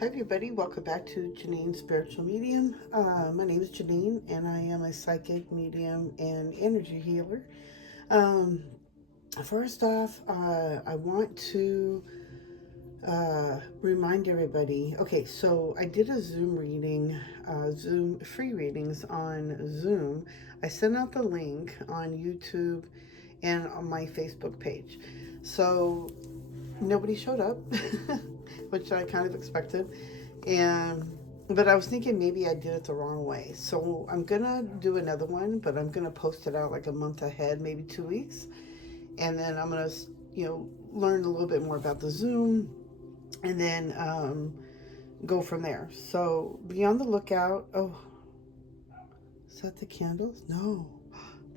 Hi everybody, welcome back to Jaeneen Spiritual Medium. My name is Jaeneen and I am a psychic medium and energy healer. Um, First off, I want to remind everybody, okay, so I did a Zoom reading, Zoom free readings on Zoom. I sent out the link on YouTube and on my Facebook page. So nobody showed up, which I kind of expected. And but I was thinking maybe I did it the wrong way. So I'm gonna do another one, but I'm gonna post it out like a month ahead, maybe 2 weeks. And then I'm gonna, learn a little bit more about the Zoom and then go from there. So be on the lookout. Oh, is that the candles? No,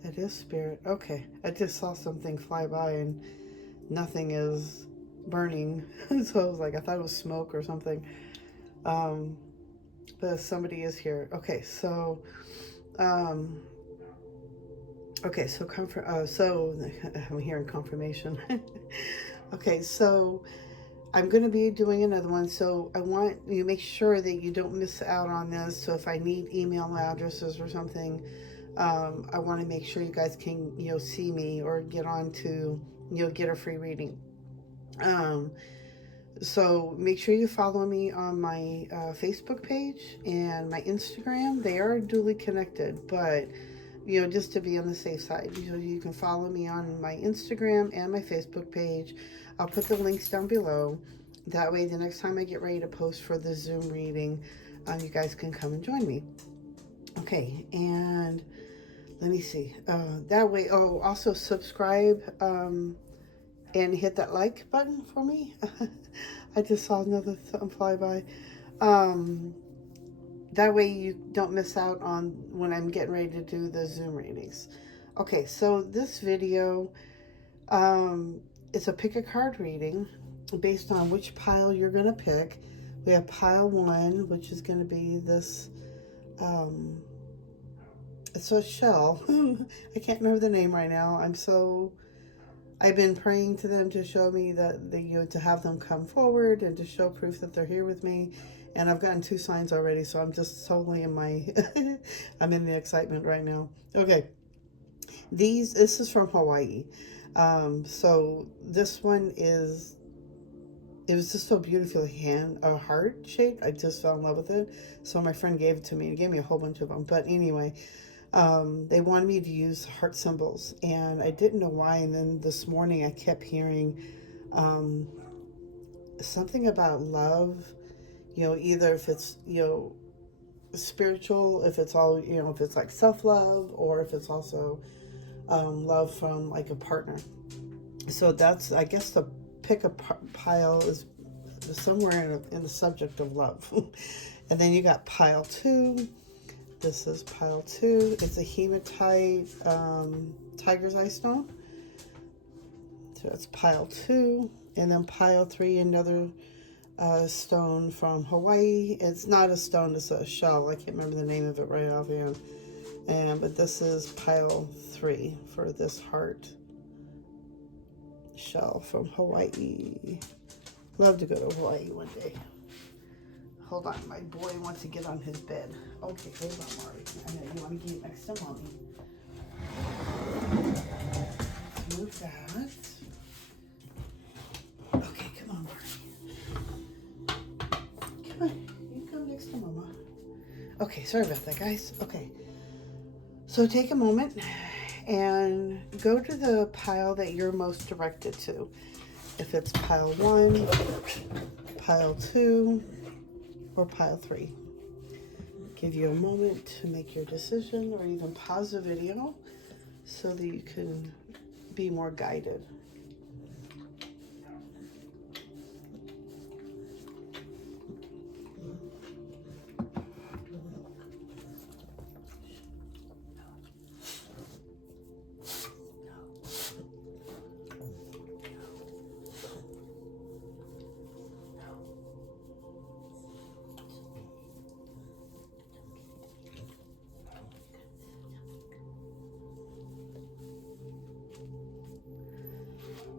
that is spirit. Okay, I just saw something fly by and nothing is burning. So I was like, I thought it was smoke or something. Um, but somebody is here. Um, so I'm hearing confirmation. Okay, so I'm going to be doing another one. So I want you to make sure that you don't miss out on this. So if I need email addresses or something, I want to make sure you guys can, see me or get on to, get a free reading. Um, So make sure you follow me on my Facebook page and my Instagram. They are duly connected, but just to be on the safe side, you can follow me on my Instagram and my Facebook page. I'll put the links down below. That way, the next time I get ready to post for the Zoom reading, you guys can come and join me. Okay, and let me see. That way, also subscribe. And hit that like button for me. I just saw another fly by. Um, that way you don't miss out on when I'm getting ready to do the Zoom readings. Okay, so this video is a pick a card reading based on which pile you're going to pick. We have pile 1, which is going to be this, it's a shell. I can't remember the name right now. I've been praying to them to show me that to have them come forward and to show proof that they're here with me. And I've gotten 2 signs already, so I'm just totally in my, I'm in the excitement right now. Okay, this is from Hawaii. So this one it was just so beautifully a heart shaped. I just fell in love with it. So my friend gave it to me and gave me a whole bunch of them. But anyway, they wanted me to use heart symbols, and I didn't know why. And then this morning, I kept hearing something about love. Either if it's spiritual, if it's all if it's like self love, or if it's also love from like a partner. So that's, I guess, the pick a pile is somewhere in the subject of love. And then you got pile 2. This is pile 2. It's a hematite tiger's eye stone. So that's pile 2. And then pile 3, another stone from Hawaii. It's not a stone, it's a shell. I can't remember the name of it right offhand. But this is pile 3 for this heart shell from Hawaii. Love to go to Hawaii one day. Hold on, my boy wants to get on his bed. Okay, hold on, Mari. I know you want to get next to mommy. Move that. Okay, come on, Mari. Come on, you come next to mama. Okay, sorry about that, guys. Okay, so take a moment and go to the pile that you're most directed to. If it's pile 1, pile 2, or pile 3. Give you a moment to make your decision, or even pause the video so that you can be more guided.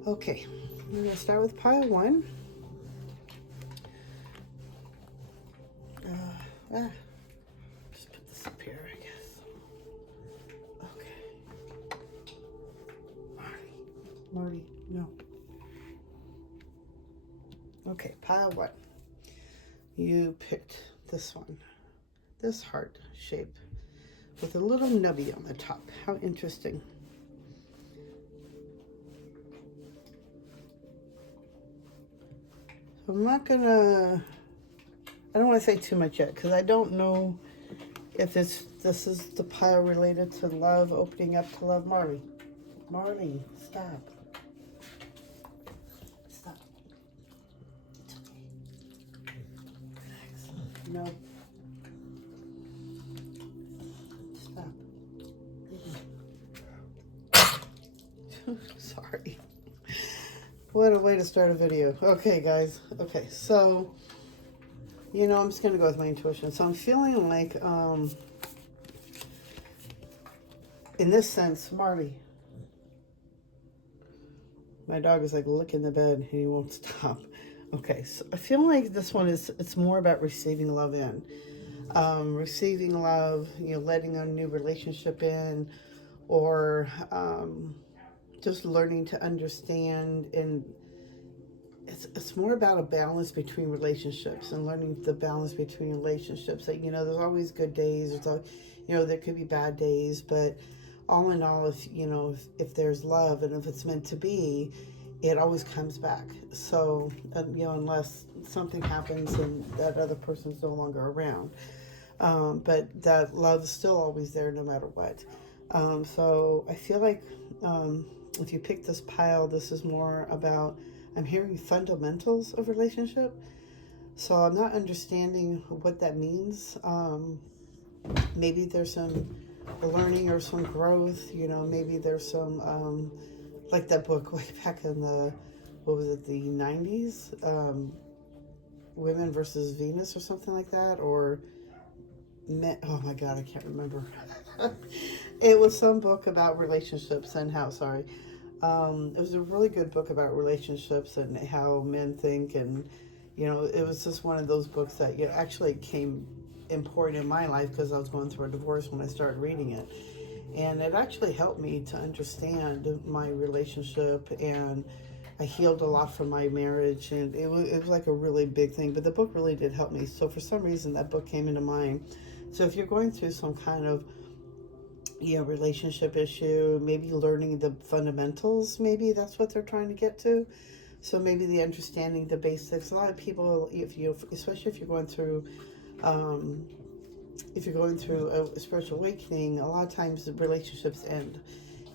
Okay, I'm going to start with pile 1. Ah, just put this up here, I guess. Okay. Marty, no. Okay, pile one. You picked this one. This heart shape with a little nubby on the top. How interesting. So I'm not gonna, I don't want to say too much yet because I don't know if this is the pile related to love, opening up to love. Marley, stop. Stop. It's okay. Relax. No. Stop. Sorry. What a way to start a video. Okay, guys. Okay, so, you know, I'm just going to go with my intuition. So I'm feeling like, in this sense, Marley, my dog is like licking the bed and he won't stop. Okay, so I feel like this one is, it's more about receiving love in. Receiving love, you know, letting a new relationship in, or just learning to understand. And it's more about a balance between relationships and learning the balance between relationships. That, you know, there's always good days, there's always, you know, there could be bad days, but all in all, if you know, if there's love and if it's meant to be, it always comes back. So you know, unless something happens and that other person's no longer around, but that love is still always there no matter what. So I feel like if you pick this pile, this is more about, I'm hearing fundamentals of relationship. So I'm not understanding what that means. Maybe there's some learning or some growth, you know, maybe there's some, like that book way back in the, what was it, the 90s? Women versus Venus or something like that, or men, oh my God, I can't remember. It was some book about relationships and how, sorry. It was a really good book about relationships and how men think, and you know, it was just one of those books that, you know, actually came important in my life because I was going through a divorce when I started reading it, and it actually helped me to understand my relationship, and I healed a lot from my marriage, and it was like a really big thing. But the book really did help me. So for some reason, that book came into mind. So if you're going through some kind of, you know, relationship issue, maybe learning the fundamentals, maybe that's what they're trying to get to. So maybe the understanding the basics. A lot of people, if you, especially if you're going through, a spiritual awakening, a lot of times the relationships end,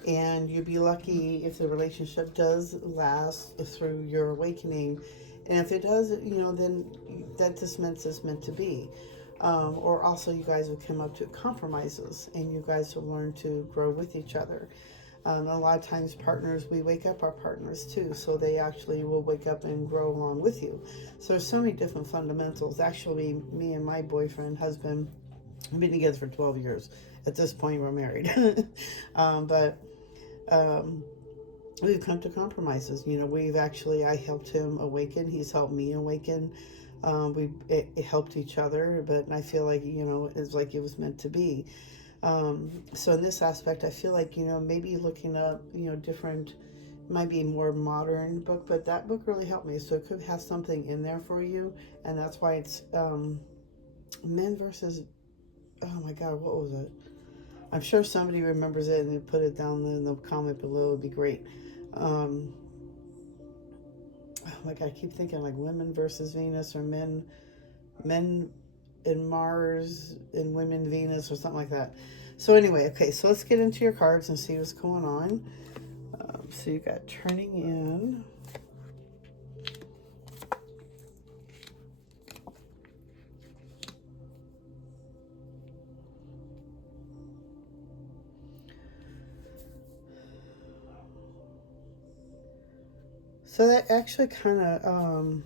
and you'd be lucky if the relationship does last through your awakening. And if it does, you know, then that just meant it's meant to be. Or also you guys will come up to compromises and you guys will learn to grow with each other. A lot of times partners, we wake up our partners too, so they actually will wake up and grow along with you. So there's so many different fundamentals. Actually, me and my husband, we've been together for 12 years. At this point, we're married. But we've come to compromises. You know, I helped him awaken. He's helped me awaken. It helped each other, but I feel like, you know, it's like it was meant to be. So in this aspect, I feel like, you know, maybe looking up, you know, different, might be a more modern book, but that book really helped me. So it could have something in there for you. And that's why it's, men versus, oh my God, what was it? I'm sure somebody remembers it and they put it down in the comment below. It'd be great. Oh my God, I keep thinking like women versus Venus, or men in Mars and women Venus, or something like that. So anyway, okay, so let's get into your cards and see what's going on. So you got turning in. So that actually kind of,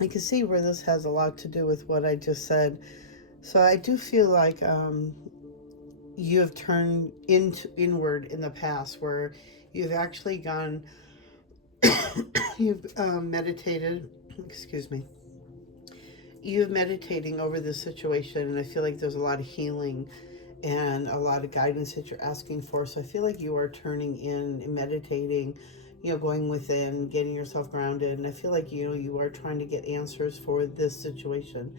I can see where this has a lot to do with what I just said. So I do feel like you have turned inward in the past, where you've actually gone, you've meditated, excuse me, you're meditating over this situation, and I feel like there's a lot of healing and a lot of guidance that you're asking for. So I feel like you are turning in and meditating, going within, getting yourself grounded. And I feel like, you are trying to get answers for this situation.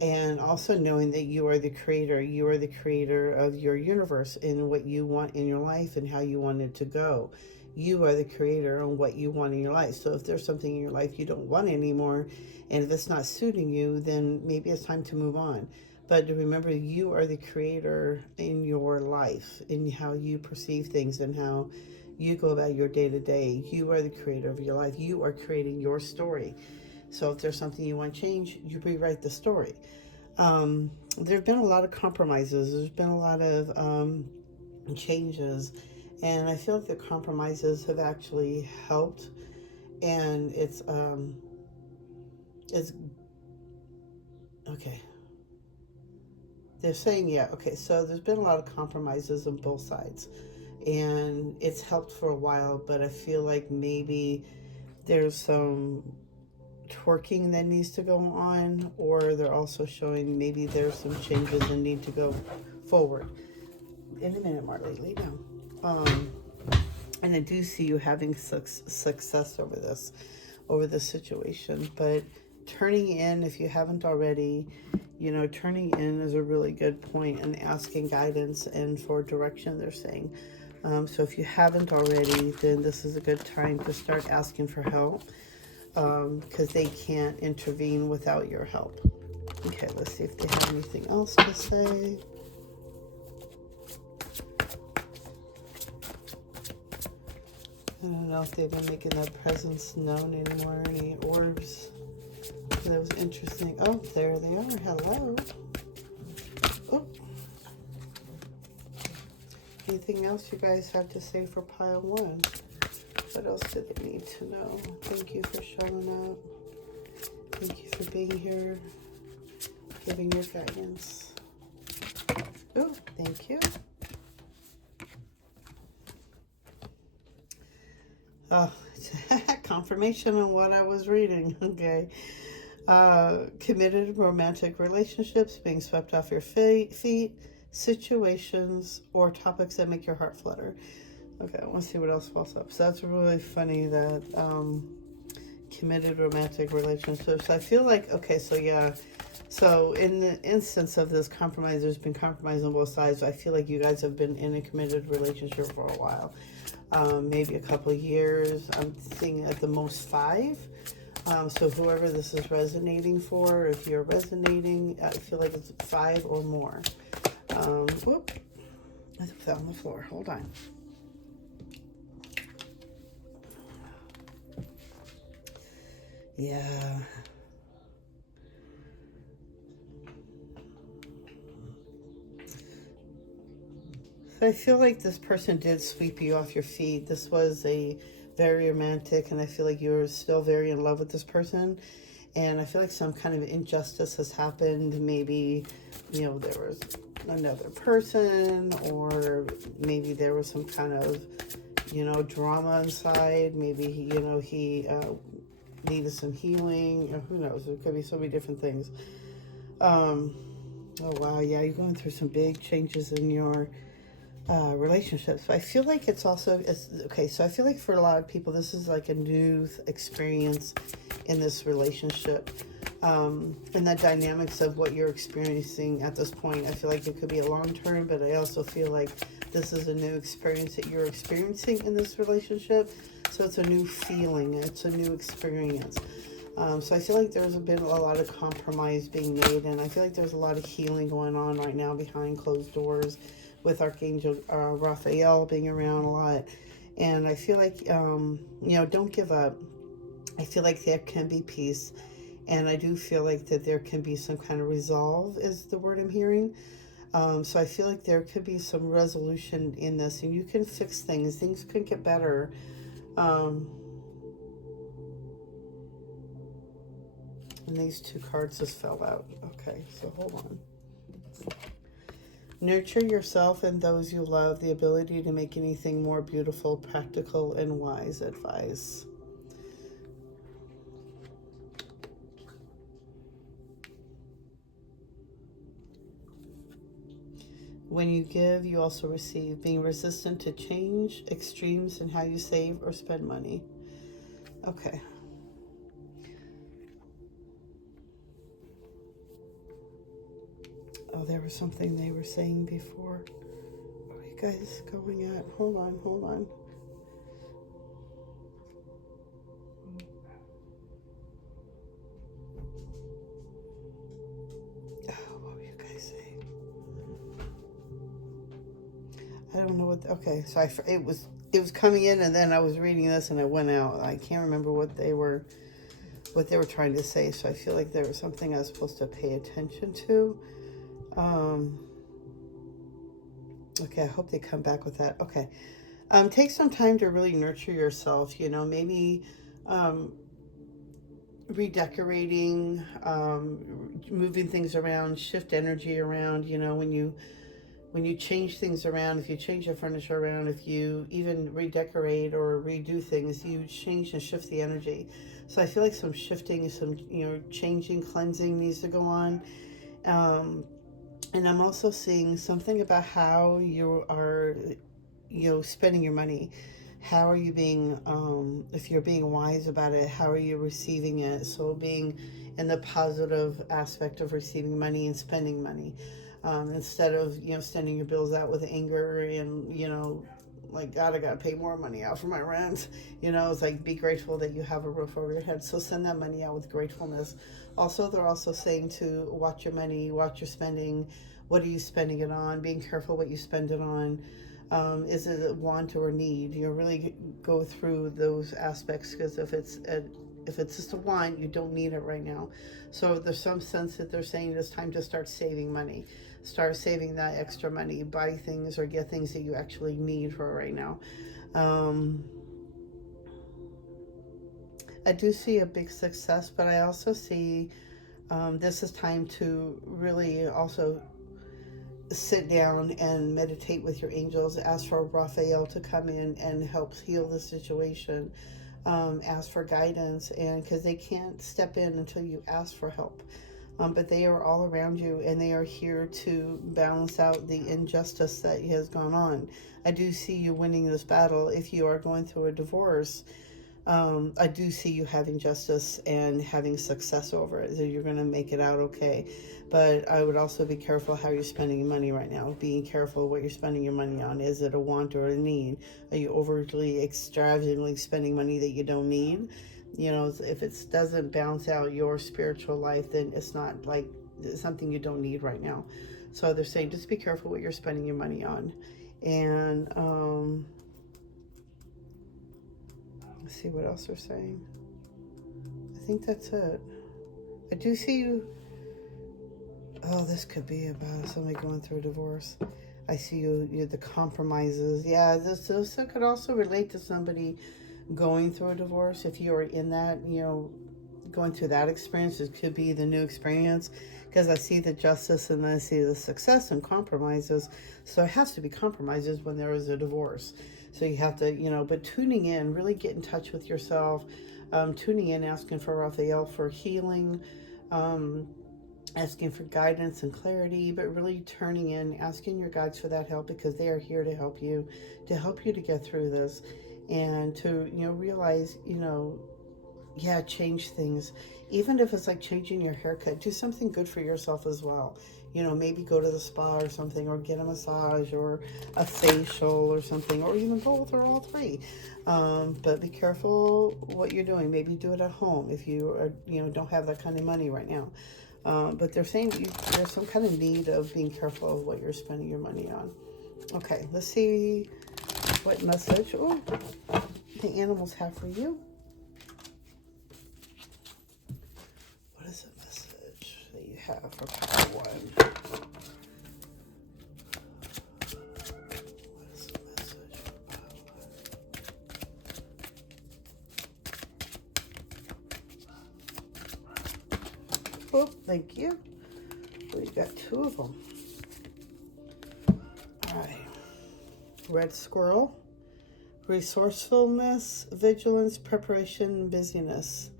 And also knowing that you are the creator. You are the creator of your universe and what you want in your life and how you want it to go. You are the creator on what you want in your life. So if there's something in your life you don't want anymore, and if it's not suiting you, then maybe it's time to move on. But remember, you are the creator in your life, in how you perceive things and how you go about your day to day. You are the creator of your life. You are creating your story. So if there's something you want to change, you rewrite the story. There have been a lot of compromises. There's been a lot of changes. And I feel like the compromises have actually helped. And it's okay. They're saying, yeah, okay, so there's been a lot of compromises on both sides. And it's helped for a while, but I feel like maybe there's some twerking that needs to go on, or they're also showing maybe there's some changes that need to go forward. In a minute, Marley, lay down. And I do see you having success over this situation, but turning in, if you haven't already, turning in is a really good point, and asking guidance and for direction, they're saying. So if you haven't already, then this is a good time to start asking for help, because they can't intervene without your help. Okay, let's see if they have anything else to say. I don't know if they've been making their presence known anymore. Any orbs? That was interesting. Oh, there they are. Hello. Oh. Anything else you guys have to say for pile one? What else do they need to know? Thank you for showing up. Thank you for being here, giving your guidance. Oh, thank you. Oh, confirmation on what I was reading. Okay. Committed romantic relationships, being swept off your feet, situations, or topics that make your heart flutter. Okay, I want to see what else falls up. So that's really funny that committed romantic relationships. I feel like, okay, so yeah. So in the instance of this compromise, there's been compromise on both sides. I feel like you guys have been in a committed relationship for a while. Maybe a couple of years. I'm thinking at the most 5. So whoever this is resonating for, if you're resonating, I feel like it's 5 or more. Whoop. I fell on the floor. Hold on. Yeah. So I feel like this person did sweep you off your feet. This was a very romantic, and I feel like you're still very in love with this person. And I feel like some kind of injustice has happened. Maybe, there was another person, or maybe there was some kind of, drama inside. Maybe, he needed some healing, or who knows? There could be so many different things. Oh, wow. Yeah, you're going through some big changes in your relationships. But I feel like it's okay. So I feel like for a lot of people, this is like a new experience in this relationship, and the dynamics of what you're experiencing at this point. I feel like it could be a long term, but I also feel like this is a new experience that you're experiencing in this relationship. So it's a new feeling. It's a new experience. So I feel like there's been a lot of compromise being made, and I feel like there's a lot of healing going on right now behind closed doors, with Archangel Raphael being around a lot. And I feel like, don't give up. I feel like there can be peace. And I do feel like that there can be some kind of resolve, is the word I'm hearing. So I feel like there could be some resolution in this, and you can fix things. Things can get better. And these 2 cards just fell out. Okay, so hold on. Nurture yourself and those you love, the ability to make anything more beautiful, practical, and wise advice. When you give, you also receive. Being resistant to change, extremes in how you save or spend money. Okay. Oh, there was something they were saying before. What are you guys going at? Hold on, hold on. Oh, what were you guys saying? I don't know what. Okay, so it was coming in, and then I was reading this, and it went out. I can't remember what they were trying to say. So I feel like there was something I was supposed to pay attention to. Okay, I hope they come back with that. Okay. Take some time to really nurture yourself, maybe redecorating, moving things around, shift energy around, when you change things around, if you change your furniture around, if you even redecorate or redo things, you change and shift the energy. So I feel like some shifting, some, changing, cleansing needs to go on. And I'm also seeing something about how you are, spending your money. How are you being, if you're being wise about it, how are you receiving it? So being in the positive aspect of receiving money and spending money. Instead of, sending your bills out with anger and, like, God, I gotta pay more money out for my rent. It's like, be grateful that you have a roof over your head. So send that money out with gratefulness. Also, they're also saying to watch your money, watch your spending. What are you spending it on? Being careful what you spend it on. Is it a want or a need? Really go through those aspects, because if it's just a want, you don't need it right now. So there's some sense that they're saying it's time to start saving money. Start saving that extra money. Buy things or get things that you actually need for right now. I do see a big success, but I also see this is time to really also sit down and meditate with your angels. Ask for Raphael to come in and help heal the situation. Ask for guidance, and because they can't step in until you ask for help. But they are all around you, and they are here to balance out the injustice that has gone on. I do see you winning this battle. If you are going through a divorce, I do see you having justice and having success over it. So you're going to make it out okay. But I would also be careful how you're spending your money right now. Being careful what you're spending your money on. Is it a want or a need? Are you overly extravagantly spending money that you don't need? If it doesn't balance out your spiritual life, then it's not like it's something you don't need right now. So they're saying just be careful what you're spending your money on. And let's see what else they're saying. I think that's it. I do see you. Oh, this could be about somebody going through a divorce. I see you the compromises. Yeah, this could also relate to somebody going through a divorce. If you are in that, going through that experience, it could be the new experience, because I see the justice and I see the success and compromises. So it has to be compromises when there is a divorce. So you have to, but tuning in, really get in touch with yourself, tuning in, asking for Raphael for healing, asking for guidance and clarity, but really turning in, asking your guides for that help, because they are here to help you to get through this, and to, realize, change things. Even if it's like changing your haircut, do something good for yourself as well. Maybe go to the spa or something, or get a massage or a facial or something, or even both or all three. But be careful what you're doing. Maybe do it at home if you are, don't have that kind of money right now. But they're saying there's some kind of need of being careful of what you're spending your money on. Okay, let's see what message the animals have for you. What is the message that you have for Power 1? What is the message for Power 1? Oh, thank you. We got two of them. All right. Red squirrel. Resourcefulness, vigilance, preparation, busyness.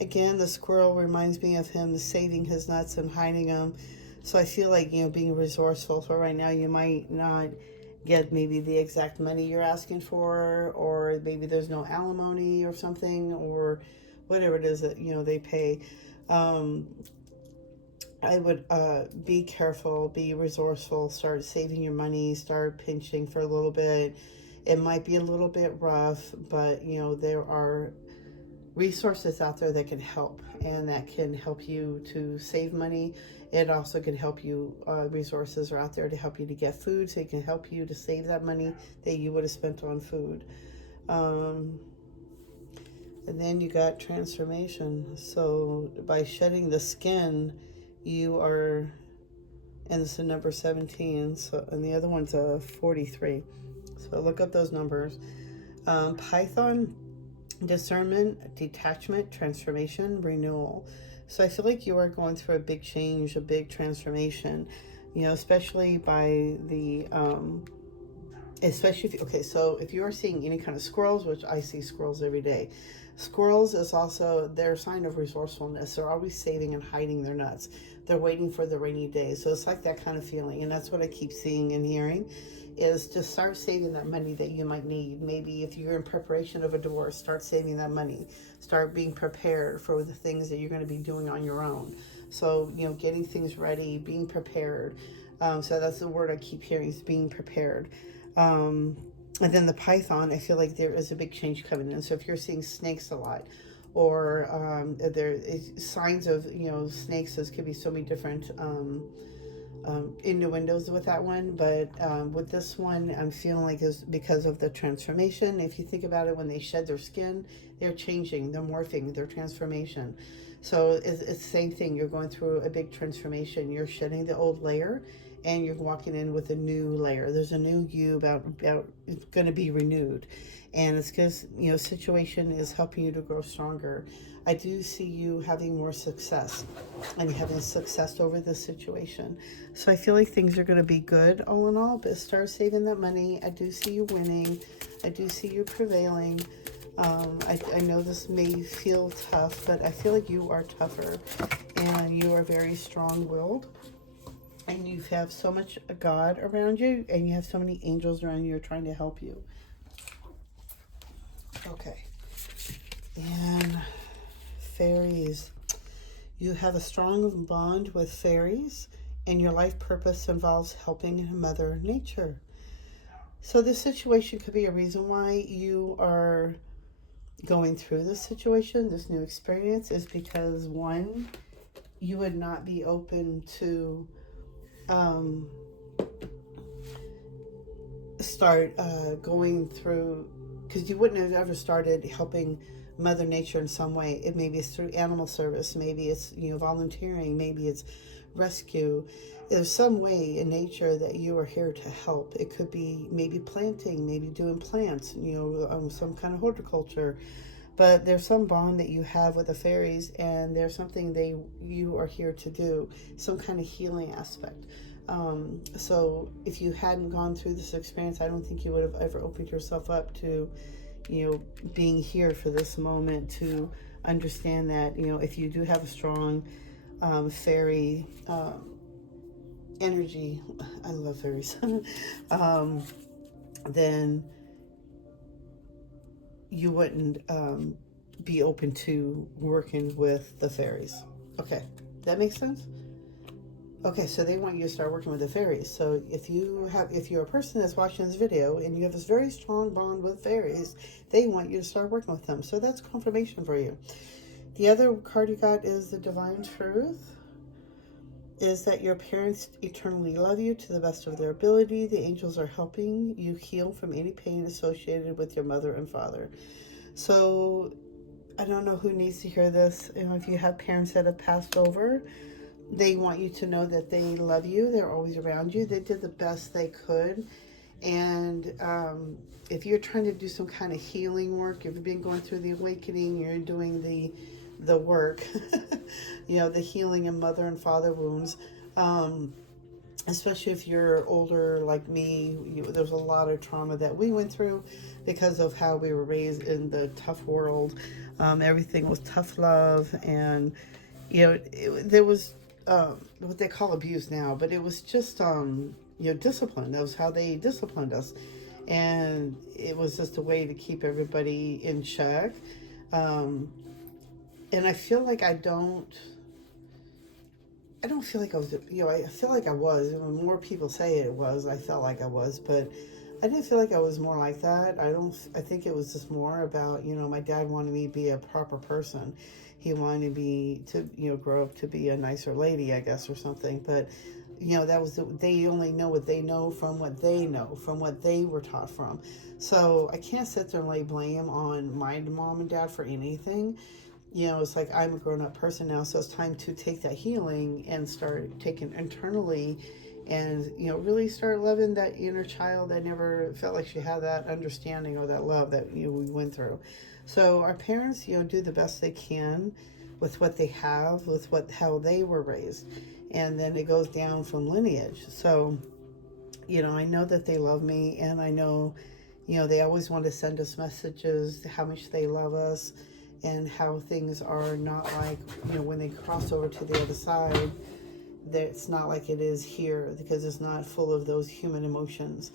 Again, the squirrel reminds me of him saving his nuts and hiding them So I feel like, being resourceful for right now, you might not get maybe the exact money you're asking for, or maybe there's no alimony or something, or whatever it is that, they pay. Um, I would be careful, be resourceful, start saving your money, start pinching for a little bit. It might be a little bit rough, but there are resources out there that can help, and that can help you to save money. It also can help you, resources are out there to help you to get food, so it can help you to save that money that you would have spent on food. Um, and then you got transformation. So by shedding the skin, you are, and this is number 17, so, and the other one's 43. So look up those numbers. Python, discernment, detachment, transformation, renewal. So I feel like you are going through a big change, a big transformation, especially by the, especially if, okay, so if you are seeing any kind of squirrels, which I see squirrels every day, squirrels is also their sign of resourcefulness. They're always saving and hiding their nuts. They're waiting for the rainy day. So it's like that kind of feeling. And that's what I keep seeing and hearing, is to start saving that money that you might need. Maybe if you're in preparation of a divorce, start saving that money. Start being prepared for the things that you're going to be doing on your own. So, getting things ready, being prepared. So that's the word I keep hearing, is being prepared. And then the python, I feel like there is a big change coming in. So if you're seeing snakes a lot, or there is signs of, snakes, this could be so many different innuendos with that one. But with this one, I'm feeling like it's because of the transformation. If you think about it, when they shed their skin, they're changing, they're morphing, their transformation. So it's the same thing. You're going through a big transformation. You're shedding the old layer, and you're walking in with a new layer. There's a new you about it's going to be renewed, and it's because situation is helping you to grow stronger. I do see you having more success, and having success over this situation. So I feel like things are going to be good all in all. But start saving that money. I do see you winning. I do see you prevailing. I know this may feel tough, but I feel like you are tougher, and you are very strong-willed. And you have so much God around you, and you have so many angels around you trying to help you. Okay. And fairies. You have a strong bond with fairies, and your life purpose involves helping Mother Nature. So this situation could be a reason why you are going through this situation, this new experience, is because, one, you would not be open to start going through, because you wouldn't have ever started helping Mother Nature in some way. Maybe it's through animal service, maybe it's volunteering, maybe it's rescue. There's some way in nature that you are here to help. It could be maybe planting, maybe doing plants, some kind of horticulture. But there's some bond that you have with the fairies, and there's something you are here to do, some kind of healing aspect. So if you hadn't gone through this experience, I don't think you would have ever opened yourself up to, being here for this moment, to understand that, if you do have a strong fairy energy, I love fairies, then you wouldn't be open to working with the fairies. Okay, that makes sense? Okay, so they want you to start working with the fairies. So if you're a person that's watching this video and you have this very strong bond with fairies, they want you to start working with them. So that's confirmation for you. The other card you got is the Divine Truth. Is that your parents eternally love you to the best of their ability. The angels are helping you heal from any pain associated with your mother and father. So I don't know who needs to hear this. If you have parents that have passed over, they want you to know that they love you. They're always around you. They did the best they could. And if you're trying to do some kind of healing work, if you've been going through the awakening, you're doing the work, the healing in mother and father wounds, especially if you're older like me, there's a lot of trauma that we went through because of how we were raised in the tough world. Everything was tough love, and there was what they call abuse now, but it was just, discipline. That was how they disciplined us. And it was just a way to keep everybody in check. Um, and I feel like I don't feel like I was, I feel like I was. When more people say it was, I felt like I was, but I didn't feel like I was more like that. I think it was just more about, my dad wanted me to be a proper person. He wanted me to, grow up to be a nicer lady, I guess, or something. But, that was, they only know what they know, from what they were taught from. So I can't sit there and lay blame on my mom and dad for anything. It's like I'm a grown-up person now, so it's time to take that healing and start taking internally and, really start loving that inner child that never felt like she had that understanding or that love that, we went through. So our parents, do the best they can with what they have, with how they were raised. And then it goes down from lineage. So, I know that they love me, and I know, they always want to send us messages, how much they love us, and how things are not like, when they cross over to the other side, that it's not like it is here, because it's not full of those human emotions.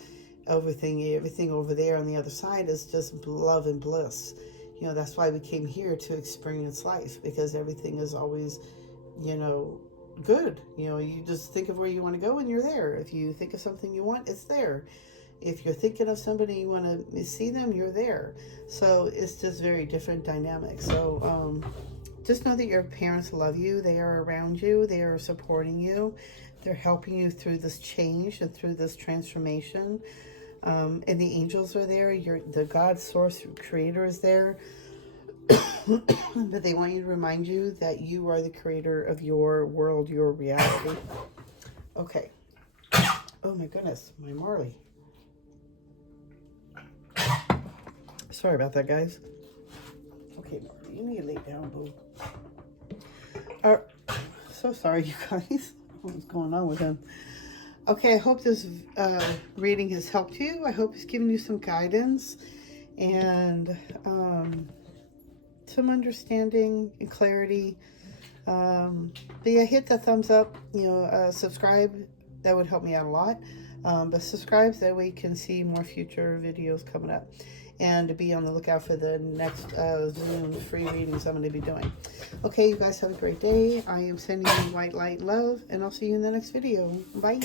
Everything over there on the other side is just love and bliss. That's why we came here, to experience life, because everything is always, good. You just think of where you want to go and you're there. If you think of something you want, it's there. If you're thinking of somebody, you want to see them, you're there. So it's just very different dynamics. So just know that your parents love you. They are around you. They are supporting you. They're helping you through this change and through this transformation. And the angels are there. The God source creator is there. But they want you to remind you that you are the creator of your world, your reality. Okay. Oh my goodness, my Marley. Sorry about that, guys. Okay, Marley, you need to lay down, boo. So sorry, you guys. What's going on with him? Okay, I hope this reading has helped you. I hope it's given you some guidance and some understanding and clarity. But yeah, hit the thumbs up. Subscribe. That would help me out a lot. But subscribe, so that way you can see more future videos coming up. And to be on the lookout for the next Zoom free readings I'm going to be doing. Okay, you guys have a great day. I am sending you white light love, and I'll see you in the next video. Bye.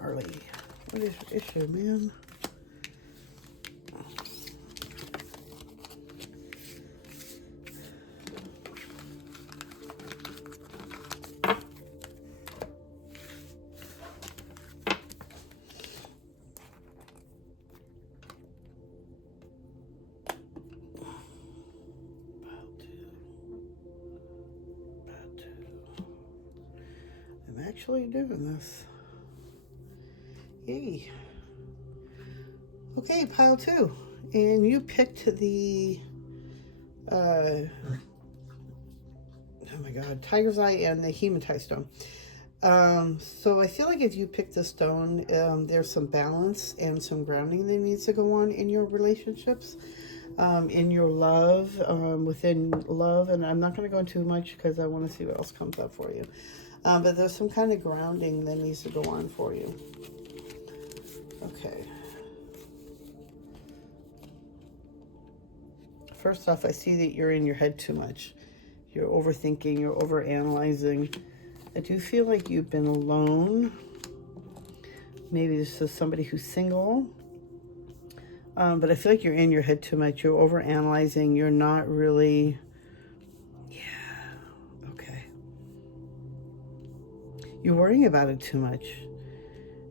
Marley, what is your issue, man? I'm actually doing this. Yay. Okay, pile 2. And you picked the, oh my God, Tiger's Eye and the Hematite Stone. So I feel like if you pick the stone, there's some balance and some grounding that needs to go on in your relationships, in your love, within love. And I'm not going to go into too much because I want to see what else comes up for you. But there's some kind of grounding that needs to go on for you. Okay. First off, I see that you're in your head too much. You're overthinking, you're overanalyzing. I do feel like you've been alone. Maybe this is somebody who's single. But I feel like you're in your head too much. You're overanalyzing. You're not really... Yeah, okay. You're worrying about it too much.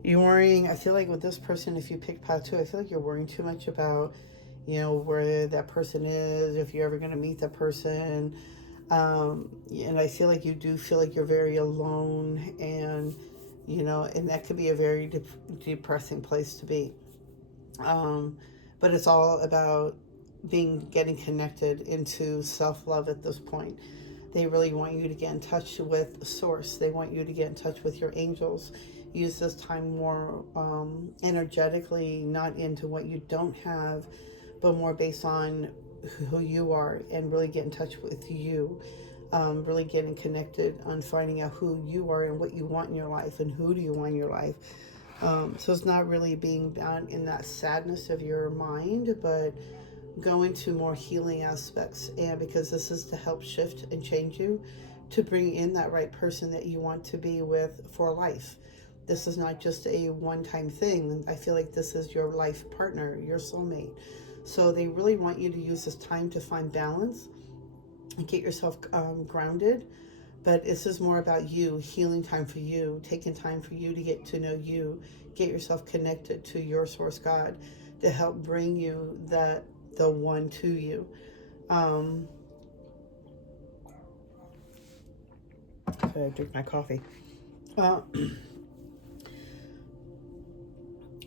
You're worrying, I feel like with this person, if you pick pile 2, I feel like you're worrying too much about, where that person is, if you're ever going to meet that person. And I feel like you do feel like you're very alone, and, and that could be a very depressing place to be. But it's all about getting connected into self-love at this point. They really want you to get in touch with Source. They want you to get in touch with your angels. Use this time more energetically, not into what you don't have, but more based on who you are and really get in touch with you. Really getting connected on finding out who you are and what you want in your life and who do you want in your life. So it's not really being done in that sadness of your mind, but going to more healing aspects. And because this is to help shift and change you, to bring in that right person that you want to be with for life. This is not just a one-time thing. I feel like this is your life partner, your soulmate. So they really want you to use this time to find balance and get yourself grounded. But this is more about you, healing time for you, taking time for you to get to know you, get yourself connected to your source God to help bring you the one to you. Okay, I drink my coffee.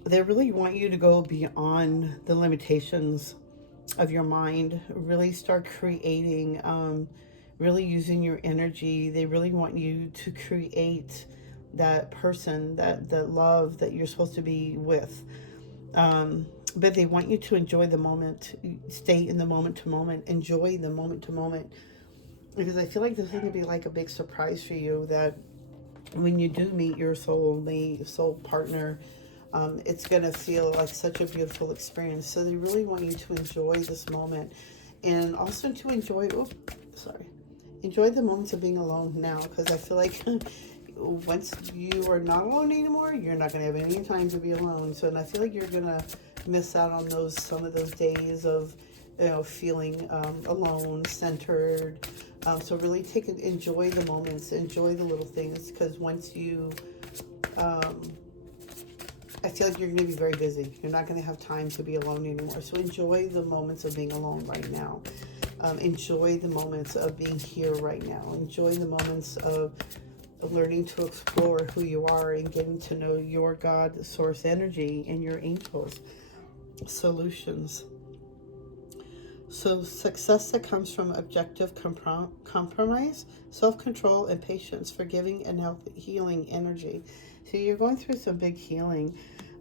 They really want you to go beyond the limitations of your mind, really start creating, really using your energy. They really want you to create that person, that love that you're supposed to be with. But they want you to enjoy the moment, stay in the moment to moment, enjoy the moment to moment. Because I feel like this is going to be like a big surprise for you, that when you do meet your soul partner, it's going to feel like such a beautiful experience. So they really want you to enjoy this moment, and also to enjoy the moments of being alone now, because I feel like once you are not alone anymore, you're not going to have any time to be alone. So, and I feel like you're going to miss out on some of those days of, feeling alone, centered. So really enjoy the moments, enjoy the little things, because once you, I feel like you're going to be very busy. You're not going to have time to be alone anymore. So enjoy the moments of being alone right now. Enjoy the moments of being here right now. Enjoy the moments of learning to explore who you are and getting to know your God, source energy, and your angels, solutions. So success that comes from objective compromise, self-control, and patience, forgiving and healing energy. So you're going through some big healing.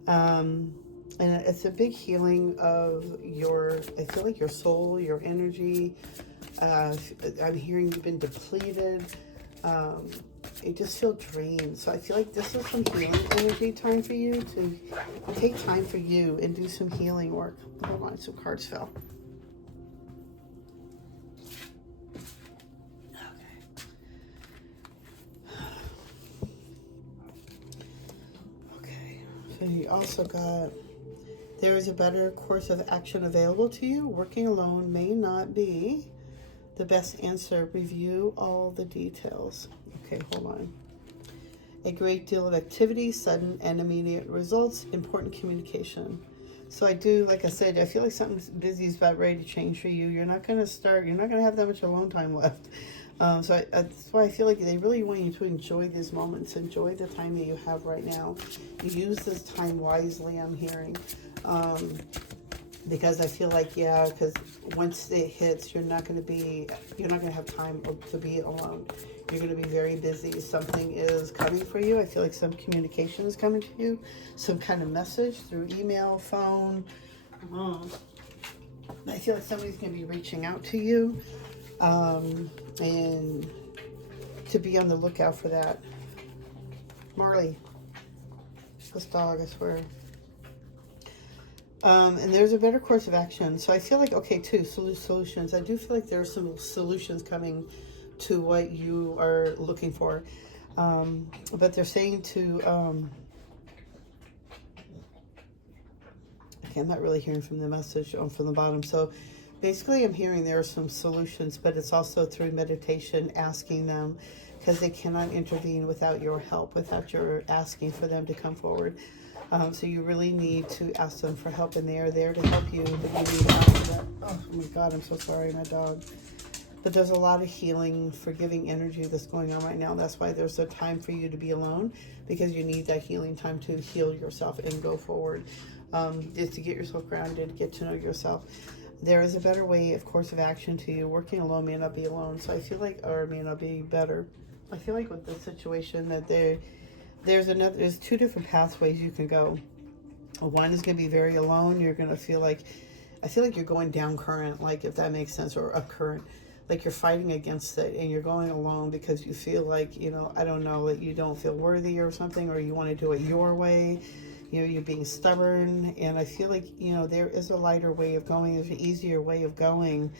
And it's a big healing of I feel like your soul, your energy. I'm hearing you've been depleted. You just feel drained. So I feel like this is some healing energy time for you to take time for you and do some healing work. Hold on, some cards fell. Okay. So you also got, there is a better course of action available to you. Working alone may not be the best answer. Review all the details. Okay, hold on. A great deal of activity, sudden and immediate results, important communication. So I do, like I said, I feel like something busy is about ready to change for you. You're not going to have that much alone time left. That's why I feel like they really want you to enjoy these moments, enjoy the time that you have right now. Use this time wisely, I'm hearing. Because I feel like, because once it hits, you're not going to have time to be alone. You're going to be very busy. Something is coming for you. I feel like some communication is coming to you, some kind of message through email, phone. I feel like somebody's going to be reaching out to you, and to be on the lookout for that. Marley, this dog, I swear. And there's a better course of action. So I feel like, solutions. I do feel like there are some solutions coming to what you are looking for. But they're saying to, okay, I'm not really hearing from the message from the bottom. So basically I'm hearing there are some solutions, but it's also through meditation, asking them, because they cannot intervene without your help, without your asking for them to come forward. So you really need to ask them for help, and they are there to help you. But you need oh my God, I'm so sorry, my dog. But there's a lot of healing, forgiving energy that's going on right now. That's why there's a time for you to be alone, because you need that healing time to heal yourself and go forward. Just to get yourself grounded, get to know yourself. There is a better way, of course, of action to you. Working alone may not be alone. So I feel like, or may not be better. I feel like with the situation that there's two different pathways you can go. One is going to be very alone. You're going to feel like I feel like you're going down current, like if that makes sense, or up current. Like you're fighting against it and you're going alone because you feel like, I don't know, that you don't feel worthy or something, or you want to do it your way. You're being stubborn. And I feel like, there is a lighter way of going. There's an easier way of going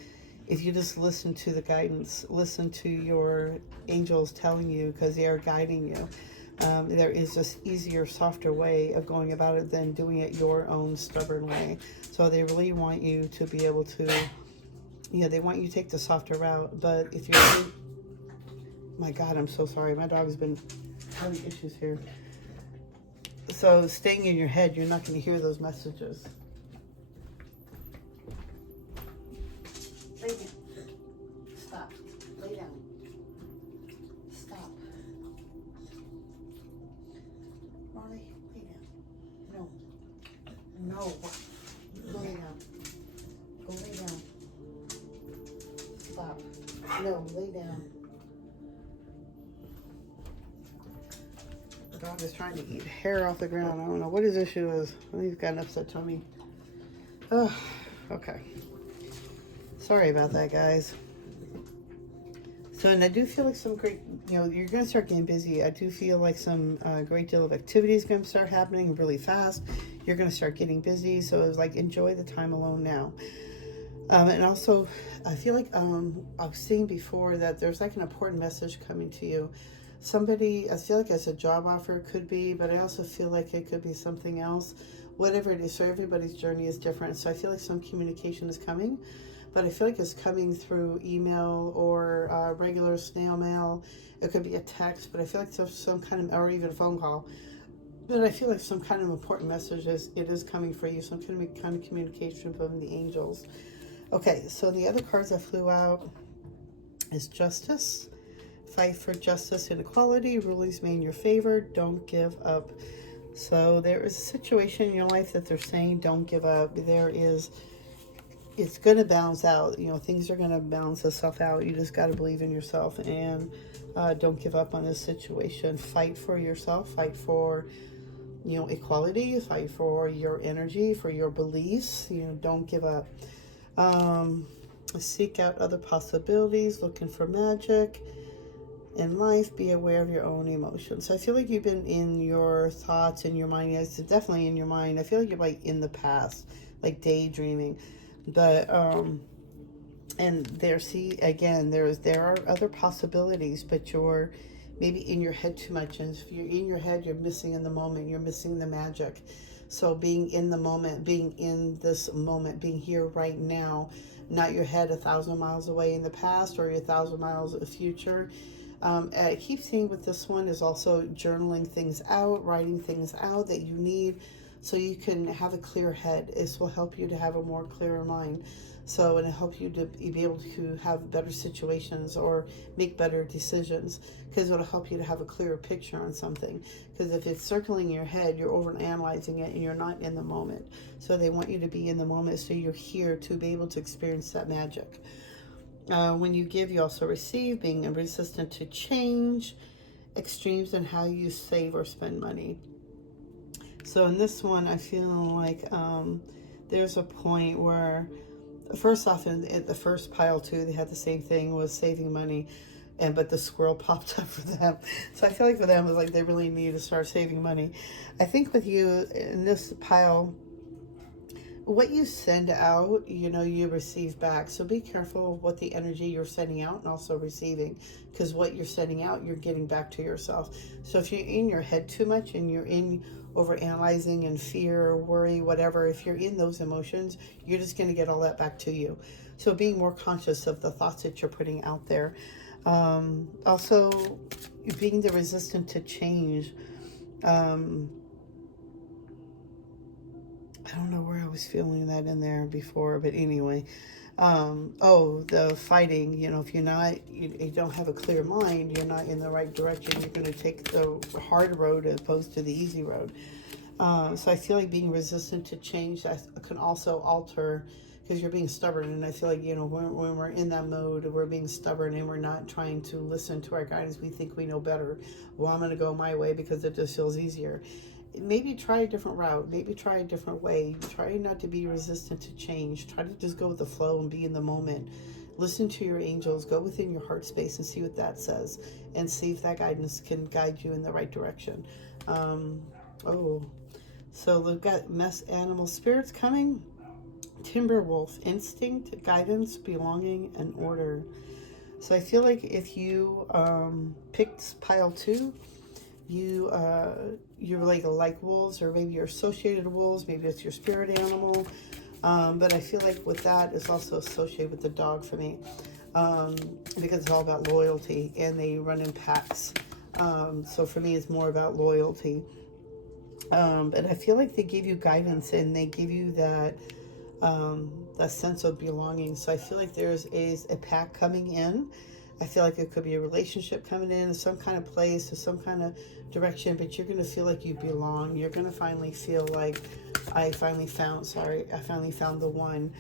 if you just listen to the guidance, listen to your angels telling you, because they are guiding you. There is this easier, softer way of going about it than doing it your own stubborn way. So they really want you to be able to, they want you to take the softer route. But if you're, my God, I'm so sorry. My dog's been having issues here. So staying in your head, you're not going to hear those messages. Lay down. Stop. Lay down. Stop. Molly, lay down. No. Go lay down. Go lay down. Stop. No, lay down. The dog is trying to eat hair off the ground. I don't know what his issue is. I think he's got an upset tummy. Oh, okay. Sorry about that, guys. So, and I do feel like some great, you're going to start getting busy. I do feel like some great deal of activity is going to start happening really fast. You're going to start getting busy. So it's like, enjoy the time alone now. And also, I feel like I've seen before that there's like an important message coming to you. Somebody, I feel like it's a job offer, it could be, but I also feel like it could be something else. Whatever it is, so everybody's journey is different. So I feel like some communication is coming, but I feel like it's coming through email or regular snail mail. It could be a text, but I feel like there's some kind of, or even a phone call. But I feel like some kind of important message is coming for you, some kind of communication from the angels. Okay, so the other cards that flew out is Justice. Fight for justice and equality. Rulings may in your favor. Don't give up. So there is a situation in your life that they're saying don't give up. It's going to balance out. Things are going to balance itself out. You just got to believe in yourself and don't give up on this situation. Fight for yourself. Fight for, equality. Fight for your energy, for your beliefs. Don't give up. Seek out other possibilities. Looking for magic. In life, be aware of your own emotions. So I feel like you've been in your thoughts, in your mind. Yes, it's definitely in your mind. I feel like you're like in the past, like daydreaming. But and there are other possibilities, but you're maybe in your head too much. And if you're in your head, you're missing in the moment. You're missing the magic. So being in the moment, being in this moment, being here right now, not your head 1,000 miles away in the past or 1,000 miles in the future. I keep seeing with this one is also journaling things out, writing things out that you need so you can have a clear head. This will help you to have a more clearer mind. So it'll help you to be able to have better situations or make better decisions, because it'll help you to have a clearer picture on something. Because if it's circling in your head, you're overanalyzing it and you're not in the moment. So they want you to be in the moment so you're here to be able to experience that magic. When you give, you also receive, being resistant to change, extremes in how you save or spend money. So in this one, I feel like there's a point where, first off, in the first pile too, they had the same thing, was saving money, but the squirrel popped up for them. So I feel like for them, it was like they really need to start saving money. I think with you in this pile, what you send out, you receive back. So be careful of what the energy you're sending out and also receiving, because what you're sending out, you're getting back to yourself. So if you're in your head too much and you're in over analyzing and fear, worry, whatever, if you're in those emotions, you're just going to get all that back to you. So being more conscious of the thoughts that you're putting out there. Also, being the resistant to change. I don't know where I was feeling that in there before, but anyway. The fighting, if you don't have a clear mind, you're not in the right direction. You're going to take the hard road as opposed to the easy road. So I feel like being resistant to change, that can also alter, because you're being stubborn. And I feel like, when we're in that mode, we're being stubborn and we're not trying to listen to our guidance. We think we know better. Well, I'm going to go my way because it just feels easier. maybe try a different route, maybe try a different way. Try not to be resistant to change. Try to just go with the flow and be in the moment. Listen to your angels, go within your heart space and see what that says, and see if that guidance can guide you in the right direction. um, oh, so we've got mess animal spirits coming. Timber wolf, instinct, guidance, belonging, and order. So I feel like if you picked pile 2, you you're like wolves, or maybe you're associated wolves, maybe it's your spirit animal. But I feel like with that, it's also associated with the dog for me, because it's all about loyalty and they run in packs. So for me, it's more about loyalty. But I feel like they give you guidance and they give you that sense of belonging. So I feel like there's a pack coming in. I feel like it could be a relationship coming in, some kind of place or some kind of direction, but you're going to feel like you belong. You're going to finally feel like I finally found the one.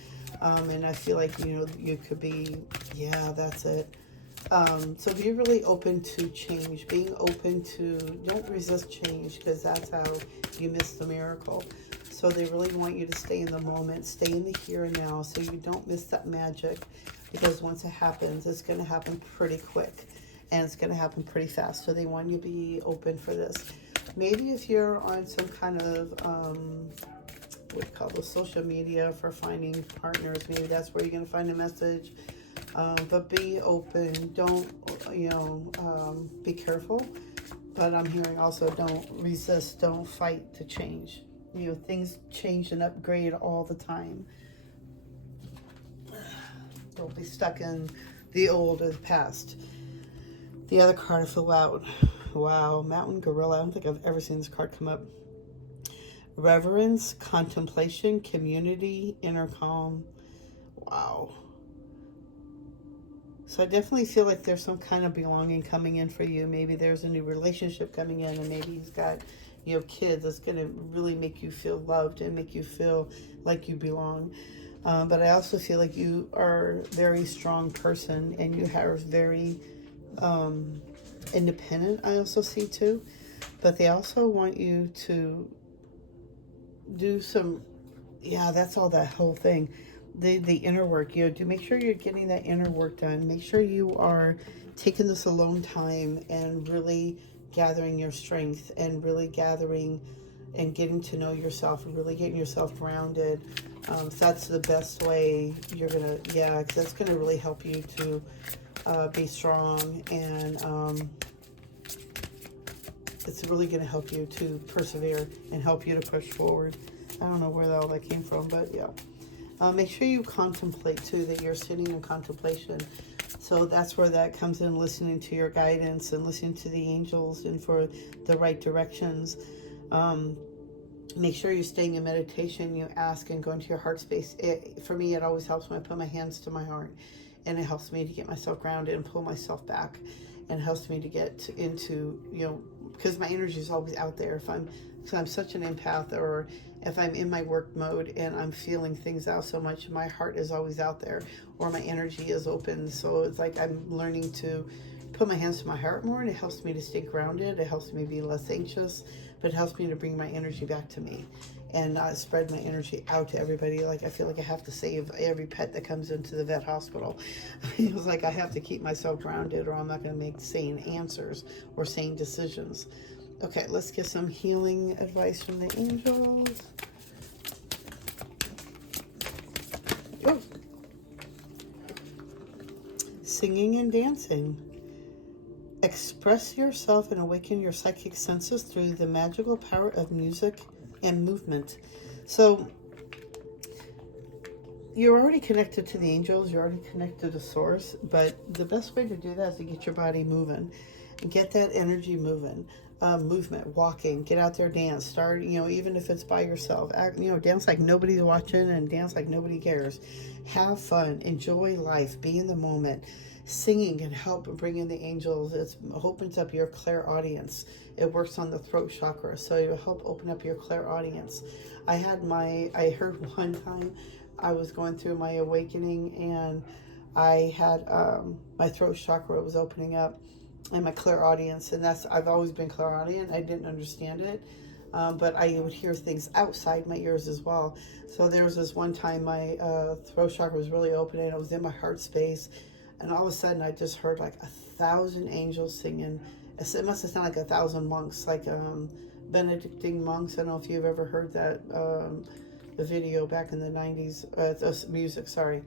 And I feel like, you could be, yeah, that's it. So be really open to change, being open to, don't resist change, because that's how you miss the miracle. So they really want you to stay in the moment, stay in the here and now, so you don't miss that magic, because once it happens, it's going to happen pretty quick and it's going to happen pretty fast. So they want you to be open for this. Maybe if you're on some kind of, what do you call those, social media for finding partners, maybe that's where you're going to find a message. But be open. Don't, be careful. But I'm hearing also, don't resist, don't fight to change. Things change and upgrade all the time. Don't be stuck in the old or the past. The other card I flew out. Wow, Mountain Gorilla. I don't think I've ever seen this card come up. Reverence, contemplation, community, inner calm. Wow. So I definitely feel like there's some kind of belonging coming in for you. Maybe there's a new relationship coming in, and maybe he's got, kids. That's going to really make you feel loved and make you feel like you belong. But I also feel like you are a very strong person, and you are very independent, I also see too. But they also want you to do some, yeah, that's all, that whole thing. The inner work, to make sure you're getting that inner work done. Make sure you are taking this alone time and really gathering your strength and really gathering and getting to know yourself and really getting yourself grounded. So that's the best way you're gonna, because that's gonna really help you to be strong, and it's really gonna help you to persevere and help you to push forward. I don't know where all that came from, but yeah. Make sure you contemplate too, that you're sitting in contemplation. So that's where that comes in, listening to your guidance and listening to the angels and for the right directions. Make sure you're staying in meditation. You ask and go into your heart space. For me, it always helps when I put my hands to my heart, and it helps me to get myself grounded and pull myself back, and helps me to get into, because my energy is always out there. Because I'm such an empath, or if I'm in my work mode and I'm feeling things out so much, my heart is always out there, or my energy is open. So it's like I'm learning to put my hands to my heart more, and it helps me to stay grounded. It helps me be less anxious, but it helps me to bring my energy back to me and not spread my energy out to everybody. Like, I feel like I have to save every pet that comes into the vet hospital. It was like I have to keep myself grounded, or I'm not going to make sane answers or sane decisions. Okay, let's get some healing advice from the angels. Oh. Singing and dancing. Express yourself and awaken your psychic senses through the magical power of music and movement. So you're already connected to the angels, you're already connected to source, but the best way to do that is to get your body moving and get that energy moving. Movement, walking, get out there, dance, start, even if it's by yourself, dance like nobody's watching and dance like nobody cares. Have fun, enjoy life, be in the moment. Singing can help bring in the angels. It opens up your clairaudience. It works on the throat chakra, so it will help open up your clairaudience. I heard one time I was going through my awakening, and I had my throat chakra was opening up, and my clairaudience, and I've always been clairaudient. I didn't understand it, but I would hear things outside my ears as well. So there was this one time my throat chakra was really open and I was in my heart space, and all of a sudden I just heard like 1,000 angels singing. It must have sounded like 1,000 monks, like Benedictine monks. I don't know if you've ever heard that, the video back in the 90s, music, sorry.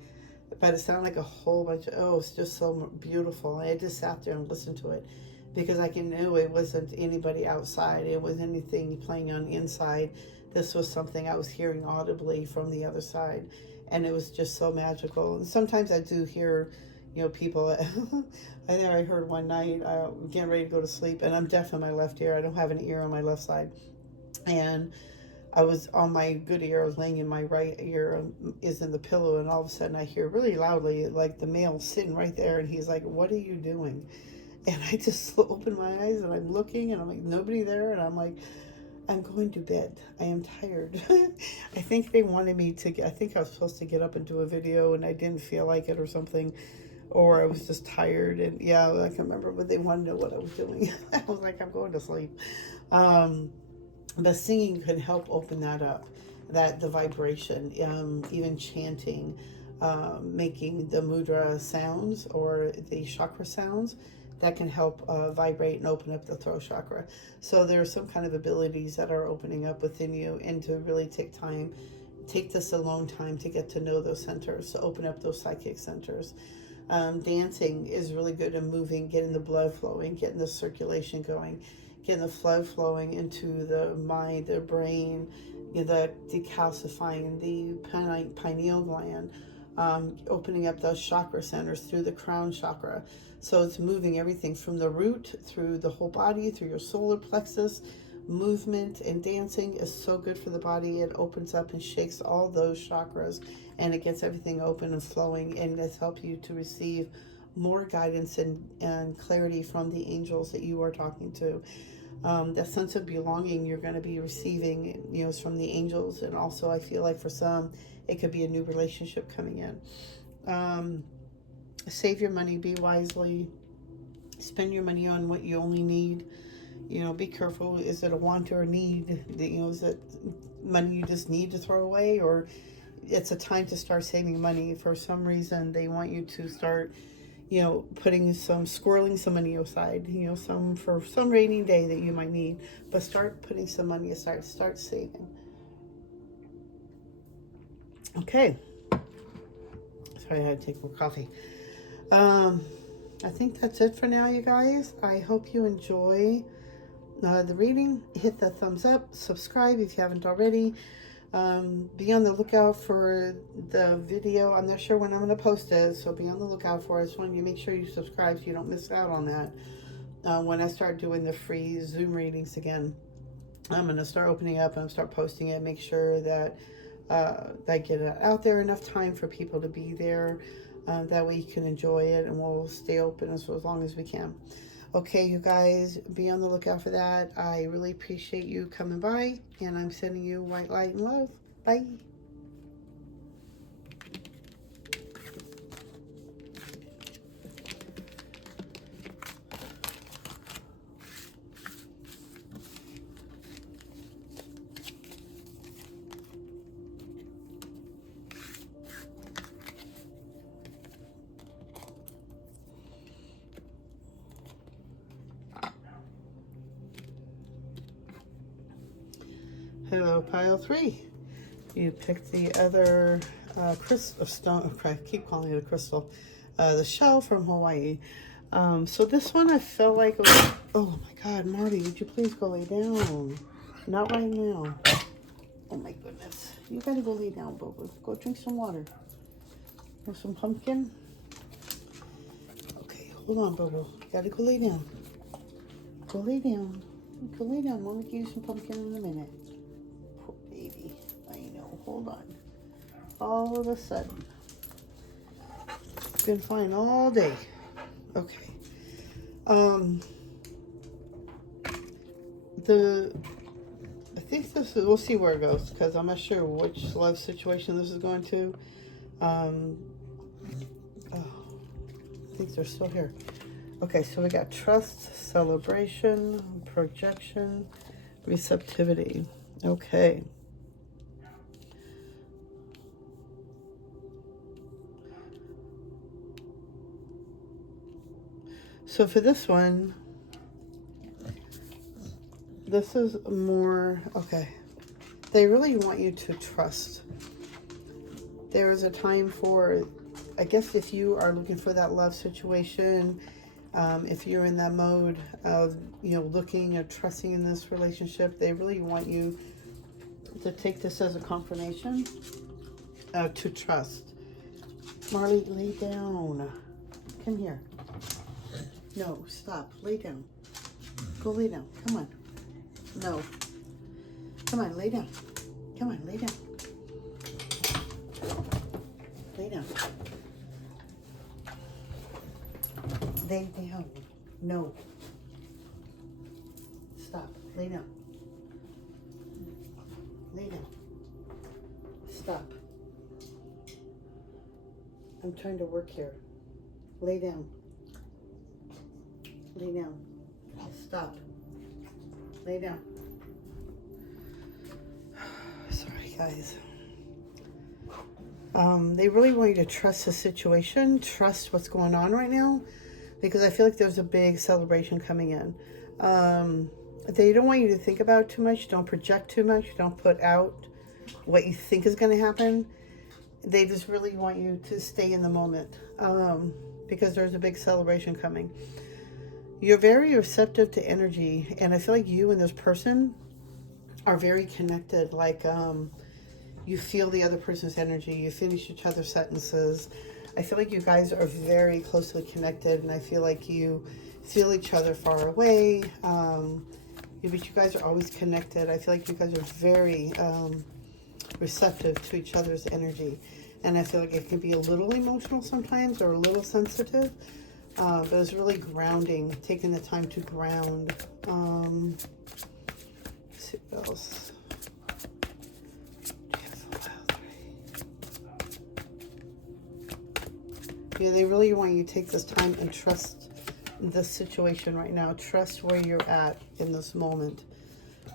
But it sounded like a whole bunch of, oh, it's just so beautiful. And I just sat there and listened to it because I knew it wasn't anybody outside. It wasn't anything playing on the inside. This was something I was hearing audibly from the other side. And it was just so magical. And sometimes I do hear, people. I think I heard one night, getting ready to go to sleep, and I'm deaf in my left ear. I don't have an ear on my left side. And I was on my good ear, I was laying in my right ear, is in the pillow, and all of a sudden I hear really loudly, like the male sitting right there, and he's like, "What are you doing?" And I just open my eyes and I'm looking, and I'm like, nobody there, and I'm like, I'm going to bed. I am tired. I think they wanted me to I think I was supposed to get up and do a video, and I didn't feel like it or something, or I was just tired, and yeah, I can remember, but they wanted to know what I was doing. I was like, I'm going to sleep. But singing can help open that up, the vibration, even chanting, making the mudra sounds or the chakra sounds, that can help vibrate and open up the throat chakra. So there are some kind of abilities that are opening up within you, and to really take this alone time to get to know those centers, to open up those psychic centers. Dancing is really good in moving, getting the blood flowing, getting the circulation going, getting the flow flowing into the mind, the brain, the decalcifying the pineal gland, opening up those chakra centers through the crown chakra. So it's moving everything from the root through the whole body, through your solar plexus. Movement and dancing is so good for the body. It opens up and shakes all those chakras, and it gets everything open and flowing, and it's helped you to receive more guidance and clarity from the angels that you are talking to. That sense of belonging you're going to be receiving, is from the angels. And also I feel like for some, it could be a new relationship coming in. Save your money, be wisely, spend your money on what you only need. Be careful. Is it a want or a need? Is it money you just need to throw away, or it's a time to start saving money? For some reason, they want you to start, squirreling some money aside, some for some rainy day that you might need, but start putting some money aside, start saving. Okay. Sorry, I had to take more coffee. I think that's it for now, you guys. I hope you enjoy the reading. Hit the thumbs up, subscribe if you haven't already. Be on the lookout for the video. I'm not sure when I'm going to post it, so be on the lookout for it. I just want you to make sure you subscribe so you don't miss out on that. When I start doing the free Zoom readings again, I'm going to start opening up and start posting it. Make sure that I get it out there enough time for people to be there. That way you can enjoy it, and we'll stay open as long as we can. Okay, you guys, be on the lookout for that. I really appreciate you coming by, and I'm sending you white light and love. Bye. Hello, pile 3. You picked the other crystal stone. I keep calling it a crystal. The shell from Hawaii. So this one I felt like it was, oh my God, Marty, would you please go lay down? Not right now. Oh my goodness. You gotta go lay down, Bobo. Go drink some water. Or some pumpkin. Okay, hold on, Bobo. You gotta go lay down. Go lay down. Go lay down. Mama give you some pumpkin in a minute. Poor baby. I know. Hold on. All of a sudden. Been fine all day. Okay. I think this is, we'll see where it goes, because I'm not sure which love situation this is going to. Oh, I think they're still here. Okay, so we got trust, celebration, projection, Receptivity. Okay. So for this one, this is more, okay. They really want you to trust. There is a time for, I guess if you are looking for that love situation, if you're in that mode of, looking or trusting in this relationship, they really want you to take this as a confirmation to trust. Marley, lay down. Come here. No, stop. Lay down. Go lay down. Come on. No. Come on, lay down. Come on, lay down. Lay down. Lay down. No. Stop. Lay down. Lay down. Stop. I'm trying to work here. Lay down. Lay down. Stop. Lay down. Sorry, guys. They really want you to trust the situation, trust what's going on right now, because I feel like there's a big celebration coming in. They don't want you to think about too much. Don't project too much. Don't put out what you think is going to happen. They just really want you to stay in the moment, because there's a big celebration coming. You're very receptive to energy, and I feel like you and this person are very connected. Like, you feel the other person's energy. You finish each other's sentences. I feel like you guys are very closely connected, and I feel like you feel each other far away. But you guys are always connected. I feel like you guys are very receptive to each other's energy. And I feel like it can be a little emotional sometimes or a little sensitive. But it's really grounding, taking the time to ground. Let's see what else. Yeah, they really want you to take this time and trust this situation right now. Trust where you're at in this moment.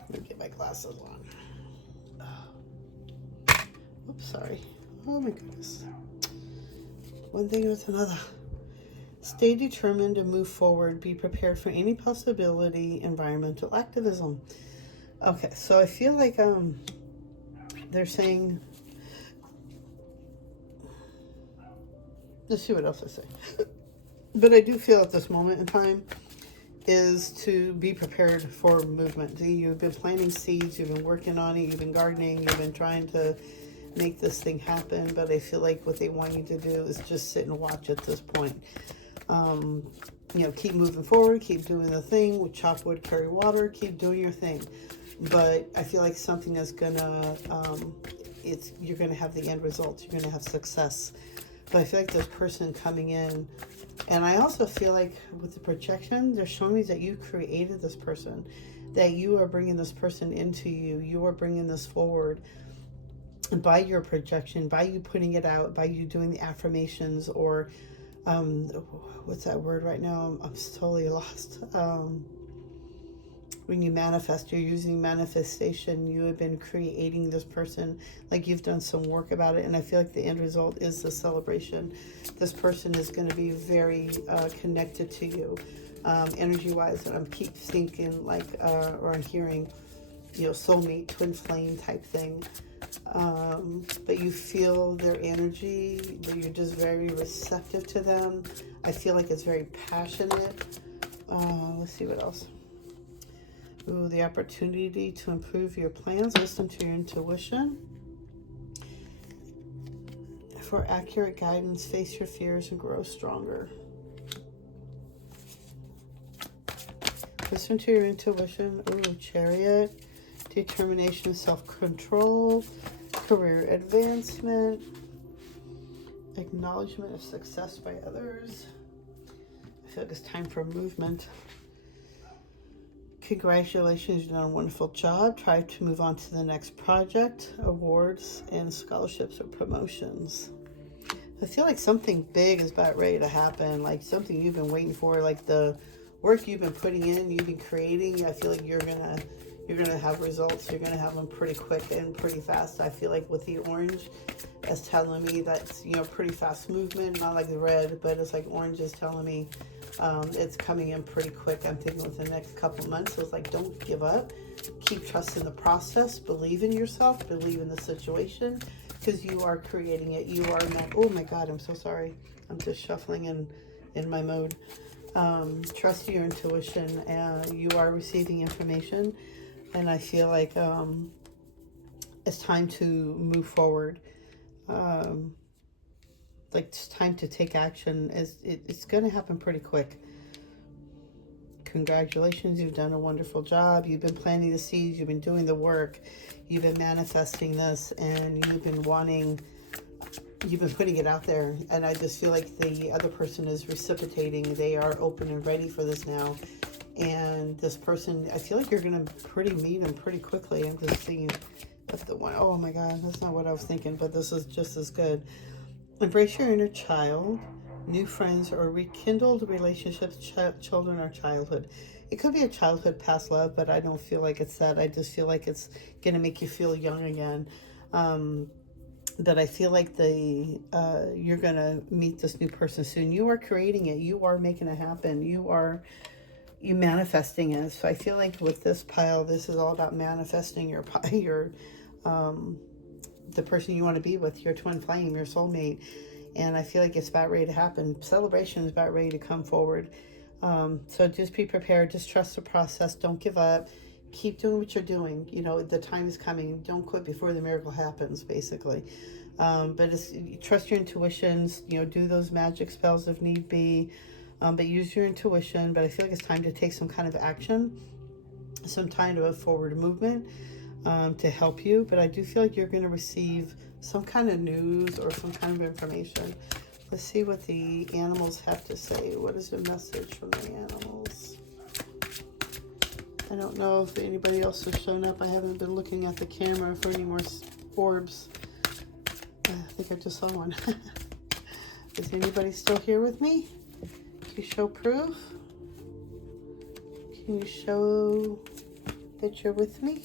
Let me get my glasses on. Oops, sorry. Oh my goodness. One thing with another. Stay determined to move forward. Be prepared for any possibility. Environmental activism. Okay, so I feel like they're saying, let's see what else I say. But I do feel at this moment in time is to be prepared for movement. You've been planting seeds, you've been working on it, you've been gardening, you've been trying to make this thing happen, but I feel like what they want you to do is just sit and watch at this point. Keep moving forward, keep doing the thing, chop wood, carry water, keep doing your thing. But I feel like something is gonna, you're gonna have the end results, you're gonna have success. But I feel like this person coming in, and I also feel like with the projection, they're showing me that you created this person, that you are bringing this person into you, you are bringing this forward by your projection, by you putting it out, by you doing the affirmations, or what's that word right now? I'm totally lost. When you manifest, you're using manifestation. You have been creating this person, like you've done some work about it, and I feel like the end result is the celebration. This person is going to be very connected to you, energy-wise, and I keep thinking like, or I'm hearing, soulmate, twin flame type thing. But you feel their energy, that you're just very receptive to them. I feel like it's very passionate. Let's see what else. Ooh, the opportunity to improve your plans. Listen to your intuition. For accurate guidance, face your fears and grow stronger. Listen to your intuition. Ooh, Chariot. Determination, self-control. Career advancement. Acknowledgement of success by others. I feel like it's time for movement. Congratulations, you've done a wonderful job. Try to move on to the next project, awards, and scholarships or promotions. I feel like something big is about ready to happen, like something you've been waiting for, like the work you've been putting in, you've been creating. I feel like you're you're going to have results. You're going to have them pretty quick and pretty fast. I feel like with the orange, it's telling me that's, pretty fast movement, not like the red, but it's like orange is telling me it's coming in pretty quick. I'm thinking within the next couple months. So it's like, don't give up. Keep trusting the process. Believe in yourself. Believe in the situation, because you are creating it. You are not. Oh my God, I'm so sorry. I'm just shuffling in my mode. Trust your intuition, and you are receiving information. And I feel like it's time to move forward. Like it's time to take action. It's going to happen pretty quick. Congratulations, you've done a wonderful job. You've been planting the seeds, you've been doing the work, you've been manifesting this, and you've been putting it out there. And I just feel like the other person is reciprocating. They are open and ready for this now. And this person, I feel like you're going to meet them pretty quickly. I'm just seeing that's the one. Oh my God, that's not what I was thinking, but this is just as good. Embrace your inner child, new friends, or rekindled relationships, children or childhood. It could be a childhood past love, but I don't feel like it's that. I just feel like it's going to make you feel young again. But I feel like you're going to meet this new person soon. You are creating it. You are making it happen. You manifesting it. So I feel like with this pile, this is all about manifesting the person you want to be with, your twin flame, your soulmate. And I feel like it's about ready to happen. Celebration is about ready to come forward. So just be prepared. Just trust the process. Don't give up. Keep doing what you're doing. The time is coming. Don't quit before the miracle happens, basically. But trust your intuitions. Do those magic spells if need be. But use your intuition. But I feel like it's time to take some kind of action, some kind of a forward movement to help you. But I do feel like you're going to receive some kind of news or some kind of information. Let's see what the animals have to say. What is the message from the animals? I don't know if anybody else has shown up. I haven't been looking at the camera for any more orbs. I think I just saw one. Is anybody still here with me? Can you show proof? Can you show that you're with me?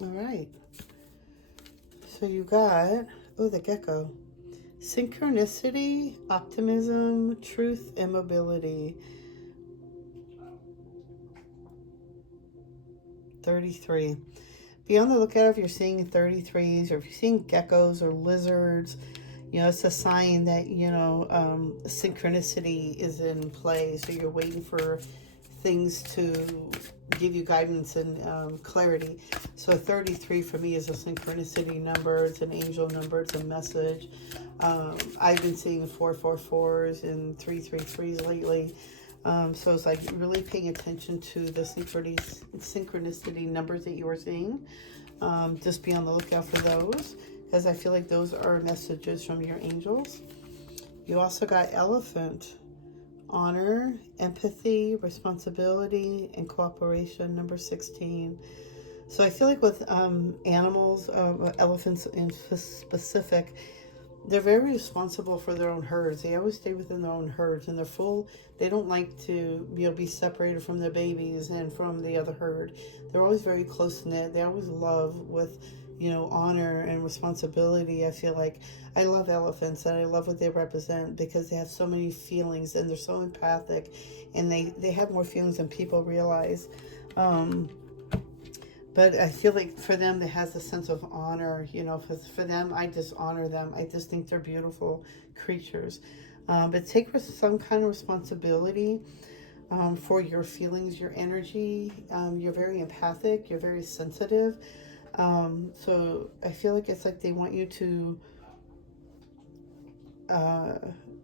All right. So you got, the gecko. Synchronicity, optimism, truth, and mobility. 33. Be on the lookout if you're seeing 33s or if you're seeing geckos or lizards. It's a sign that, synchronicity is in play. So you're waiting for things to give you guidance and clarity. So 33 for me is a synchronicity number. It's an angel number. It's a message. I've been seeing 444s and 333s lately. So it's like really paying attention to the synchronicity numbers that you are seeing. Just be on the lookout for those, because I feel like those are messages from your angels. You also got elephant. Honor, empathy, responsibility, and cooperation, number 16. So I feel like with animals, elephants in specific, they're very responsible for their own herds. They always stay within their own herds, and they don't like to be separated from their babies and from the other herd. They're always very close-knit. They always love with honor and responsibility. I feel like I love elephants, and I love what they represent, because they have so many feelings, and they're so empathic, and they have more feelings than people realize. But I feel like for them, they has a sense of honor. For them, I just honor them. I just think they're beautiful creatures. But take some kind of responsibility for your feelings, your energy. You're very empathic. You're very sensitive. So I feel like it's like they want you to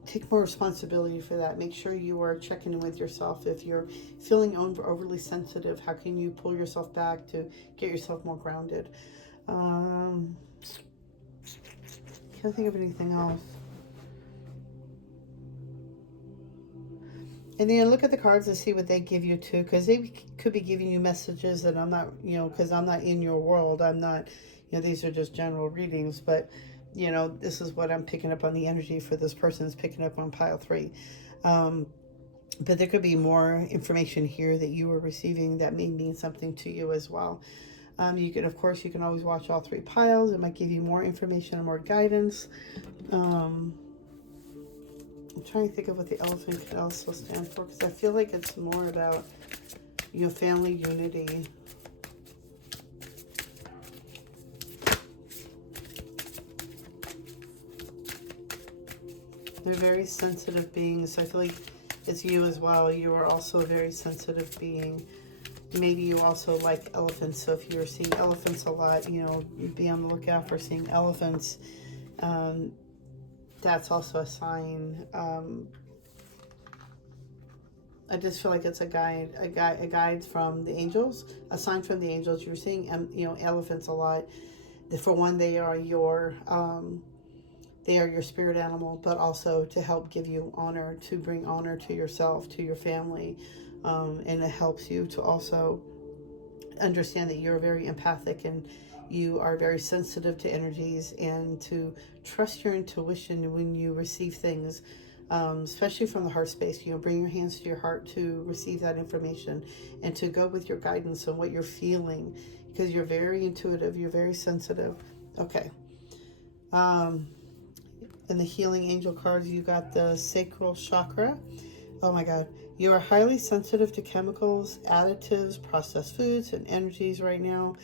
take more responsibility for that. Make sure you are checking in with yourself. If you're feeling overly sensitive, how can you pull yourself back to get yourself more grounded? Can't think of anything else. And then look at the cards and see what they give you too, because they could be giving you messages that I'm not, because I'm not in your world. I'm not, these are just general readings, but this is what I'm picking up on the energy for this person is picking up on pile 3. But there could be more information here that you are receiving that may mean something to you as well. You can, of course, you can always watch all three piles. It might give you more information and more guidance. I'm trying to think of what the elephant could also stand for, because I feel like it's more about, you know, family unity. They're very sensitive beings. So I feel like it's you as well. You are also a very sensitive being. Maybe you also like elephants. So if you're seeing elephants a lot, you know, be on the lookout for seeing elephants. That's also a sign. I just feel like it's a guide from the angels, a sign from the angels. You're seeing, you know, elephants a lot. For one, they are your spirit animal, but also to help give you honor, to bring honor to yourself, to your family, and it helps you to also understand that you're very empathic and you are very sensitive to energies, and to trust your intuition when you receive things, especially from the heart space. You know, bring your hands to your heart to receive that information and to go with your guidance on what you're feeling, because you're very intuitive, you're very sensitive. Okay. In the healing angel cards, you got the sacral chakra. Oh my God. You are highly sensitive to chemicals, additives, processed foods, and energies right now.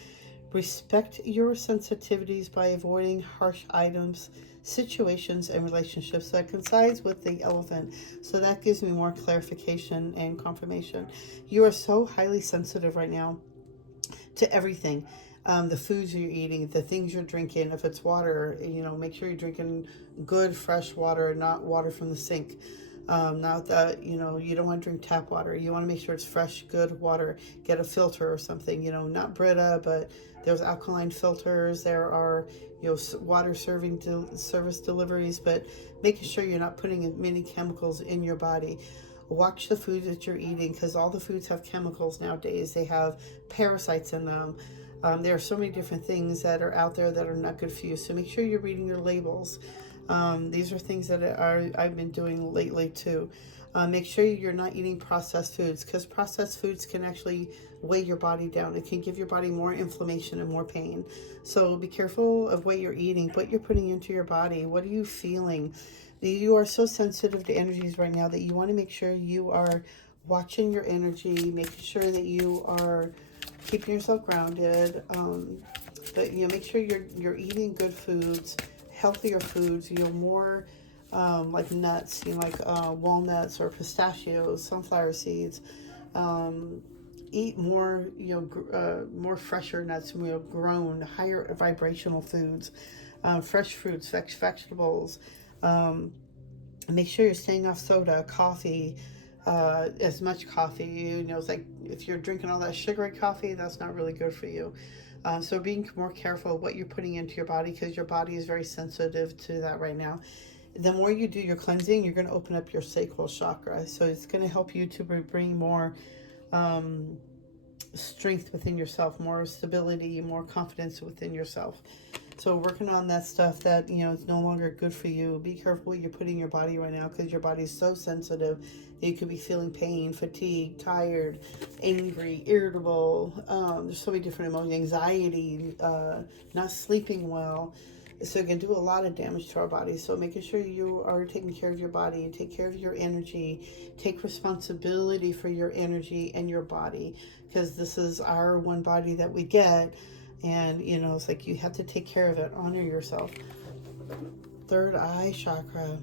Respect your sensitivities by avoiding harsh items, situations, and relationships. So that coincides with the elephant. So that gives me more clarification and confirmation. You are so highly sensitive right now to everything. The foods you're eating, the things you're drinking. If it's water, you know, make sure you're drinking good fresh water, not water from the sink. Not that, you know, you don't want to drink tap water. You want to make sure it's fresh, good water. Get a filter or something, you know, not Brita, but there's alkaline filters. There are, you know, water service deliveries, but making sure you're not putting many chemicals in your body. Watch the food that you're eating, because all the foods have chemicals nowadays. They have parasites in them. There are so many different things that are out there that are not good for you. So make sure you're reading your labels. These are things that I've been doing lately too. Make sure you're not eating processed foods, because processed foods can actually weigh your body down. It can give your body more inflammation and more pain. So be careful of what you're eating, what you're putting into your body. What are you feeling? You are so sensitive to energies right now that you want to make sure you are watching your energy, making sure that you are keeping yourself grounded. But you know, make sure you're eating good foods, healthier foods. You know, more like nuts, you know, like walnuts or pistachios, sunflower seeds. Eat more, you know, more fresher nuts, you know, grown, higher vibrational foods, fresh fruits, vegetables. Make sure you're staying off soda, coffee, as much coffee. You know, it's like if you're drinking all that sugary coffee, that's not really good for you. So being more careful of what you're putting into your body, because your body is very sensitive to that right now. The more you do your cleansing, you're going to open up your sacral chakra. So it's going to help you to bring more strength within yourself, more stability, more confidence within yourself. So working on that stuff that, you know, is no longer good for you. Be careful what you're putting in your body right now, because your body is so sensitive that you could be feeling pain, fatigue, tired, angry, irritable. There's so many different emotions, anxiety, not sleeping well. So it can do a lot of damage to our body. So making sure you are taking care of your body, take care of your energy, take responsibility for your energy and your body, because this is our one body that we get. And, you know, it's like you have to take care of it, honor yourself. Third eye chakra.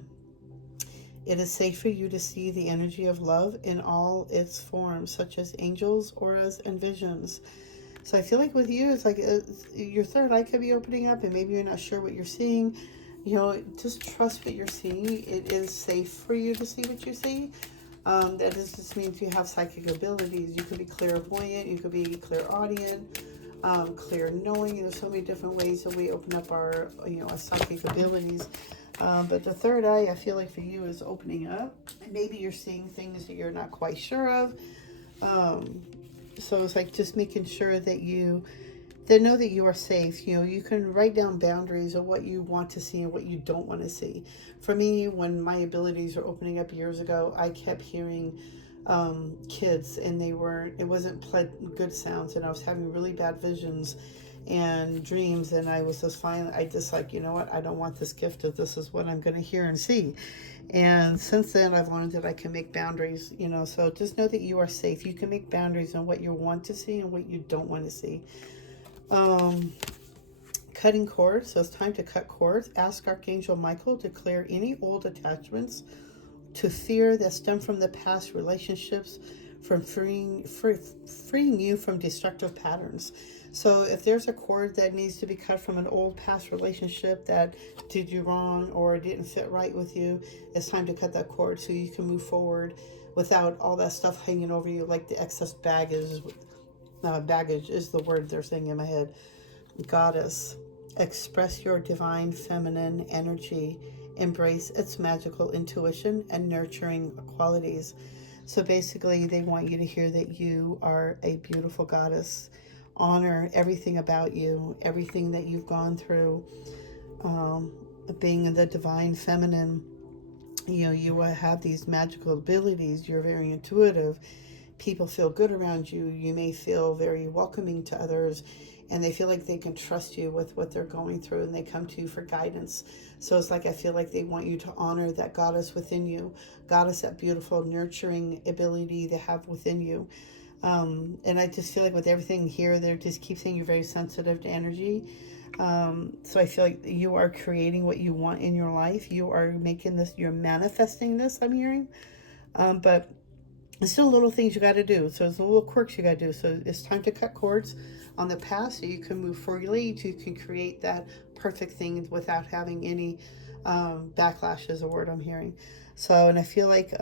It is safe for you to see the energy of love in all its forms, such as angels, auras, and visions. So I feel like with you, it's like your third eye could be opening up, and maybe you're not sure what you're seeing. You know, just trust what you're seeing. It is safe for you to see what you see. That just means you have psychic abilities. You could be clairvoyant. You could be clairaudient. Clear knowing. There's so many different ways that we open up our, you know, our psychic abilities. But the third eye, I feel like for you, is opening up. Maybe you're seeing things that you're not quite sure of. So it's like just making sure that you Then know that you are safe. You know, you can write down boundaries of what you want to see and what you don't want to see. For me, when my abilities were opening up years ago, I kept hearing kids, and it wasn't good sounds, and I was having really bad visions and dreams, and I was just finally, I just like, you know what, I don't want this gift if this is what I'm going to hear and see. And since then, I've learned that I can make boundaries, you know, so just know that you are safe. You can make boundaries on what you want to see and what you don't want to see. Um, Cutting cords. So it's time to cut cords. Ask Archangel Michael to clear any old attachments to fear that stem from the past relationships, from freeing you from destructive patterns. So if there's a cord that needs to be cut from an old past relationship that did you wrong or didn't fit right with you, it's time to cut that cord so you can move forward without all that stuff hanging over you, like the excess baggage. Baggage is the word they're saying in my head. Goddess, express your divine feminine energy. Embrace its magical intuition and nurturing qualities. So basically, they want you to hear that you are a beautiful goddess. Honor everything about you, everything that you've gone through. Being the divine feminine, you know, you have these magical abilities. You're very intuitive. People feel good around you. You may feel very welcoming to others, and they feel like they can trust you with what they're going through, and they come to you for guidance. So it's like I feel like they want you to honor that goddess within you, goddess, that beautiful nurturing ability they have within you. And I just feel like with everything here, they just keep saying you're very sensitive to energy. So I feel like you are creating what you want in your life. You are making this, you're manifesting this, I'm hearing. But there's still little things you got to do. So there's little quirks you got to do. So it's time to cut cords on the past so you can move freely. You can create that perfect thing without having any backlash, is a word I'm hearing. So, and I feel like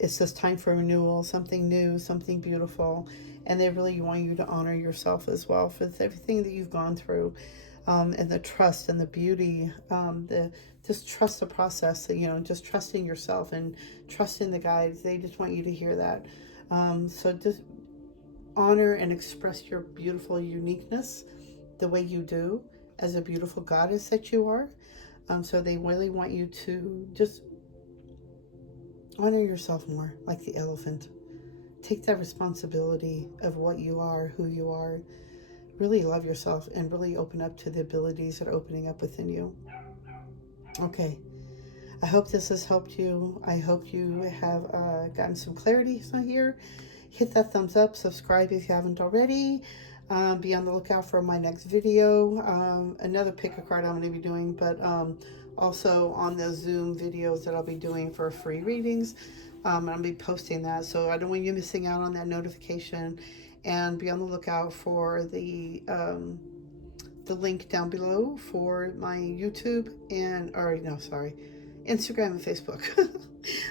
it's just time for renewal, something new, something beautiful. And they really want you to honor yourself as well for everything that you've gone through, and the trust and the beauty, the just trust the process, you know, just trusting yourself and trusting the guides. They just want you to hear that. So just honor and express your beautiful uniqueness the way you do as a beautiful goddess that you are. So they really want you to just honor yourself more, like the elephant. Take that responsibility of what you are, who you are. Really love yourself and really open up to the abilities that are opening up within you. Okay. I hope this has helped you. I hope you have gotten some clarity here. Hit that thumbs up. Subscribe if you haven't already. Be on the lookout for my next video. Another pick a card I'm going to be doing, but also on the Zoom videos that I'll be doing for free readings. I'll be posting that, so I don't want you missing out on that notification. And be on the lookout for the link down below for my YouTube Instagram and Facebook.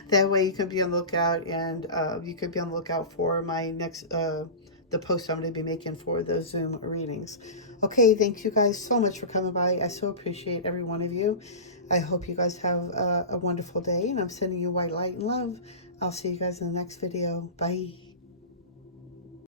That way you can be on the lookout, and you could be on the lookout for my next the post I'm going to be making for the Zoom readings. Okay, thank you guys so much for coming by. I so appreciate every one of you. I hope you guys have a wonderful day, and I'm sending you white light and love. I'll see you guys in the next video. Bye.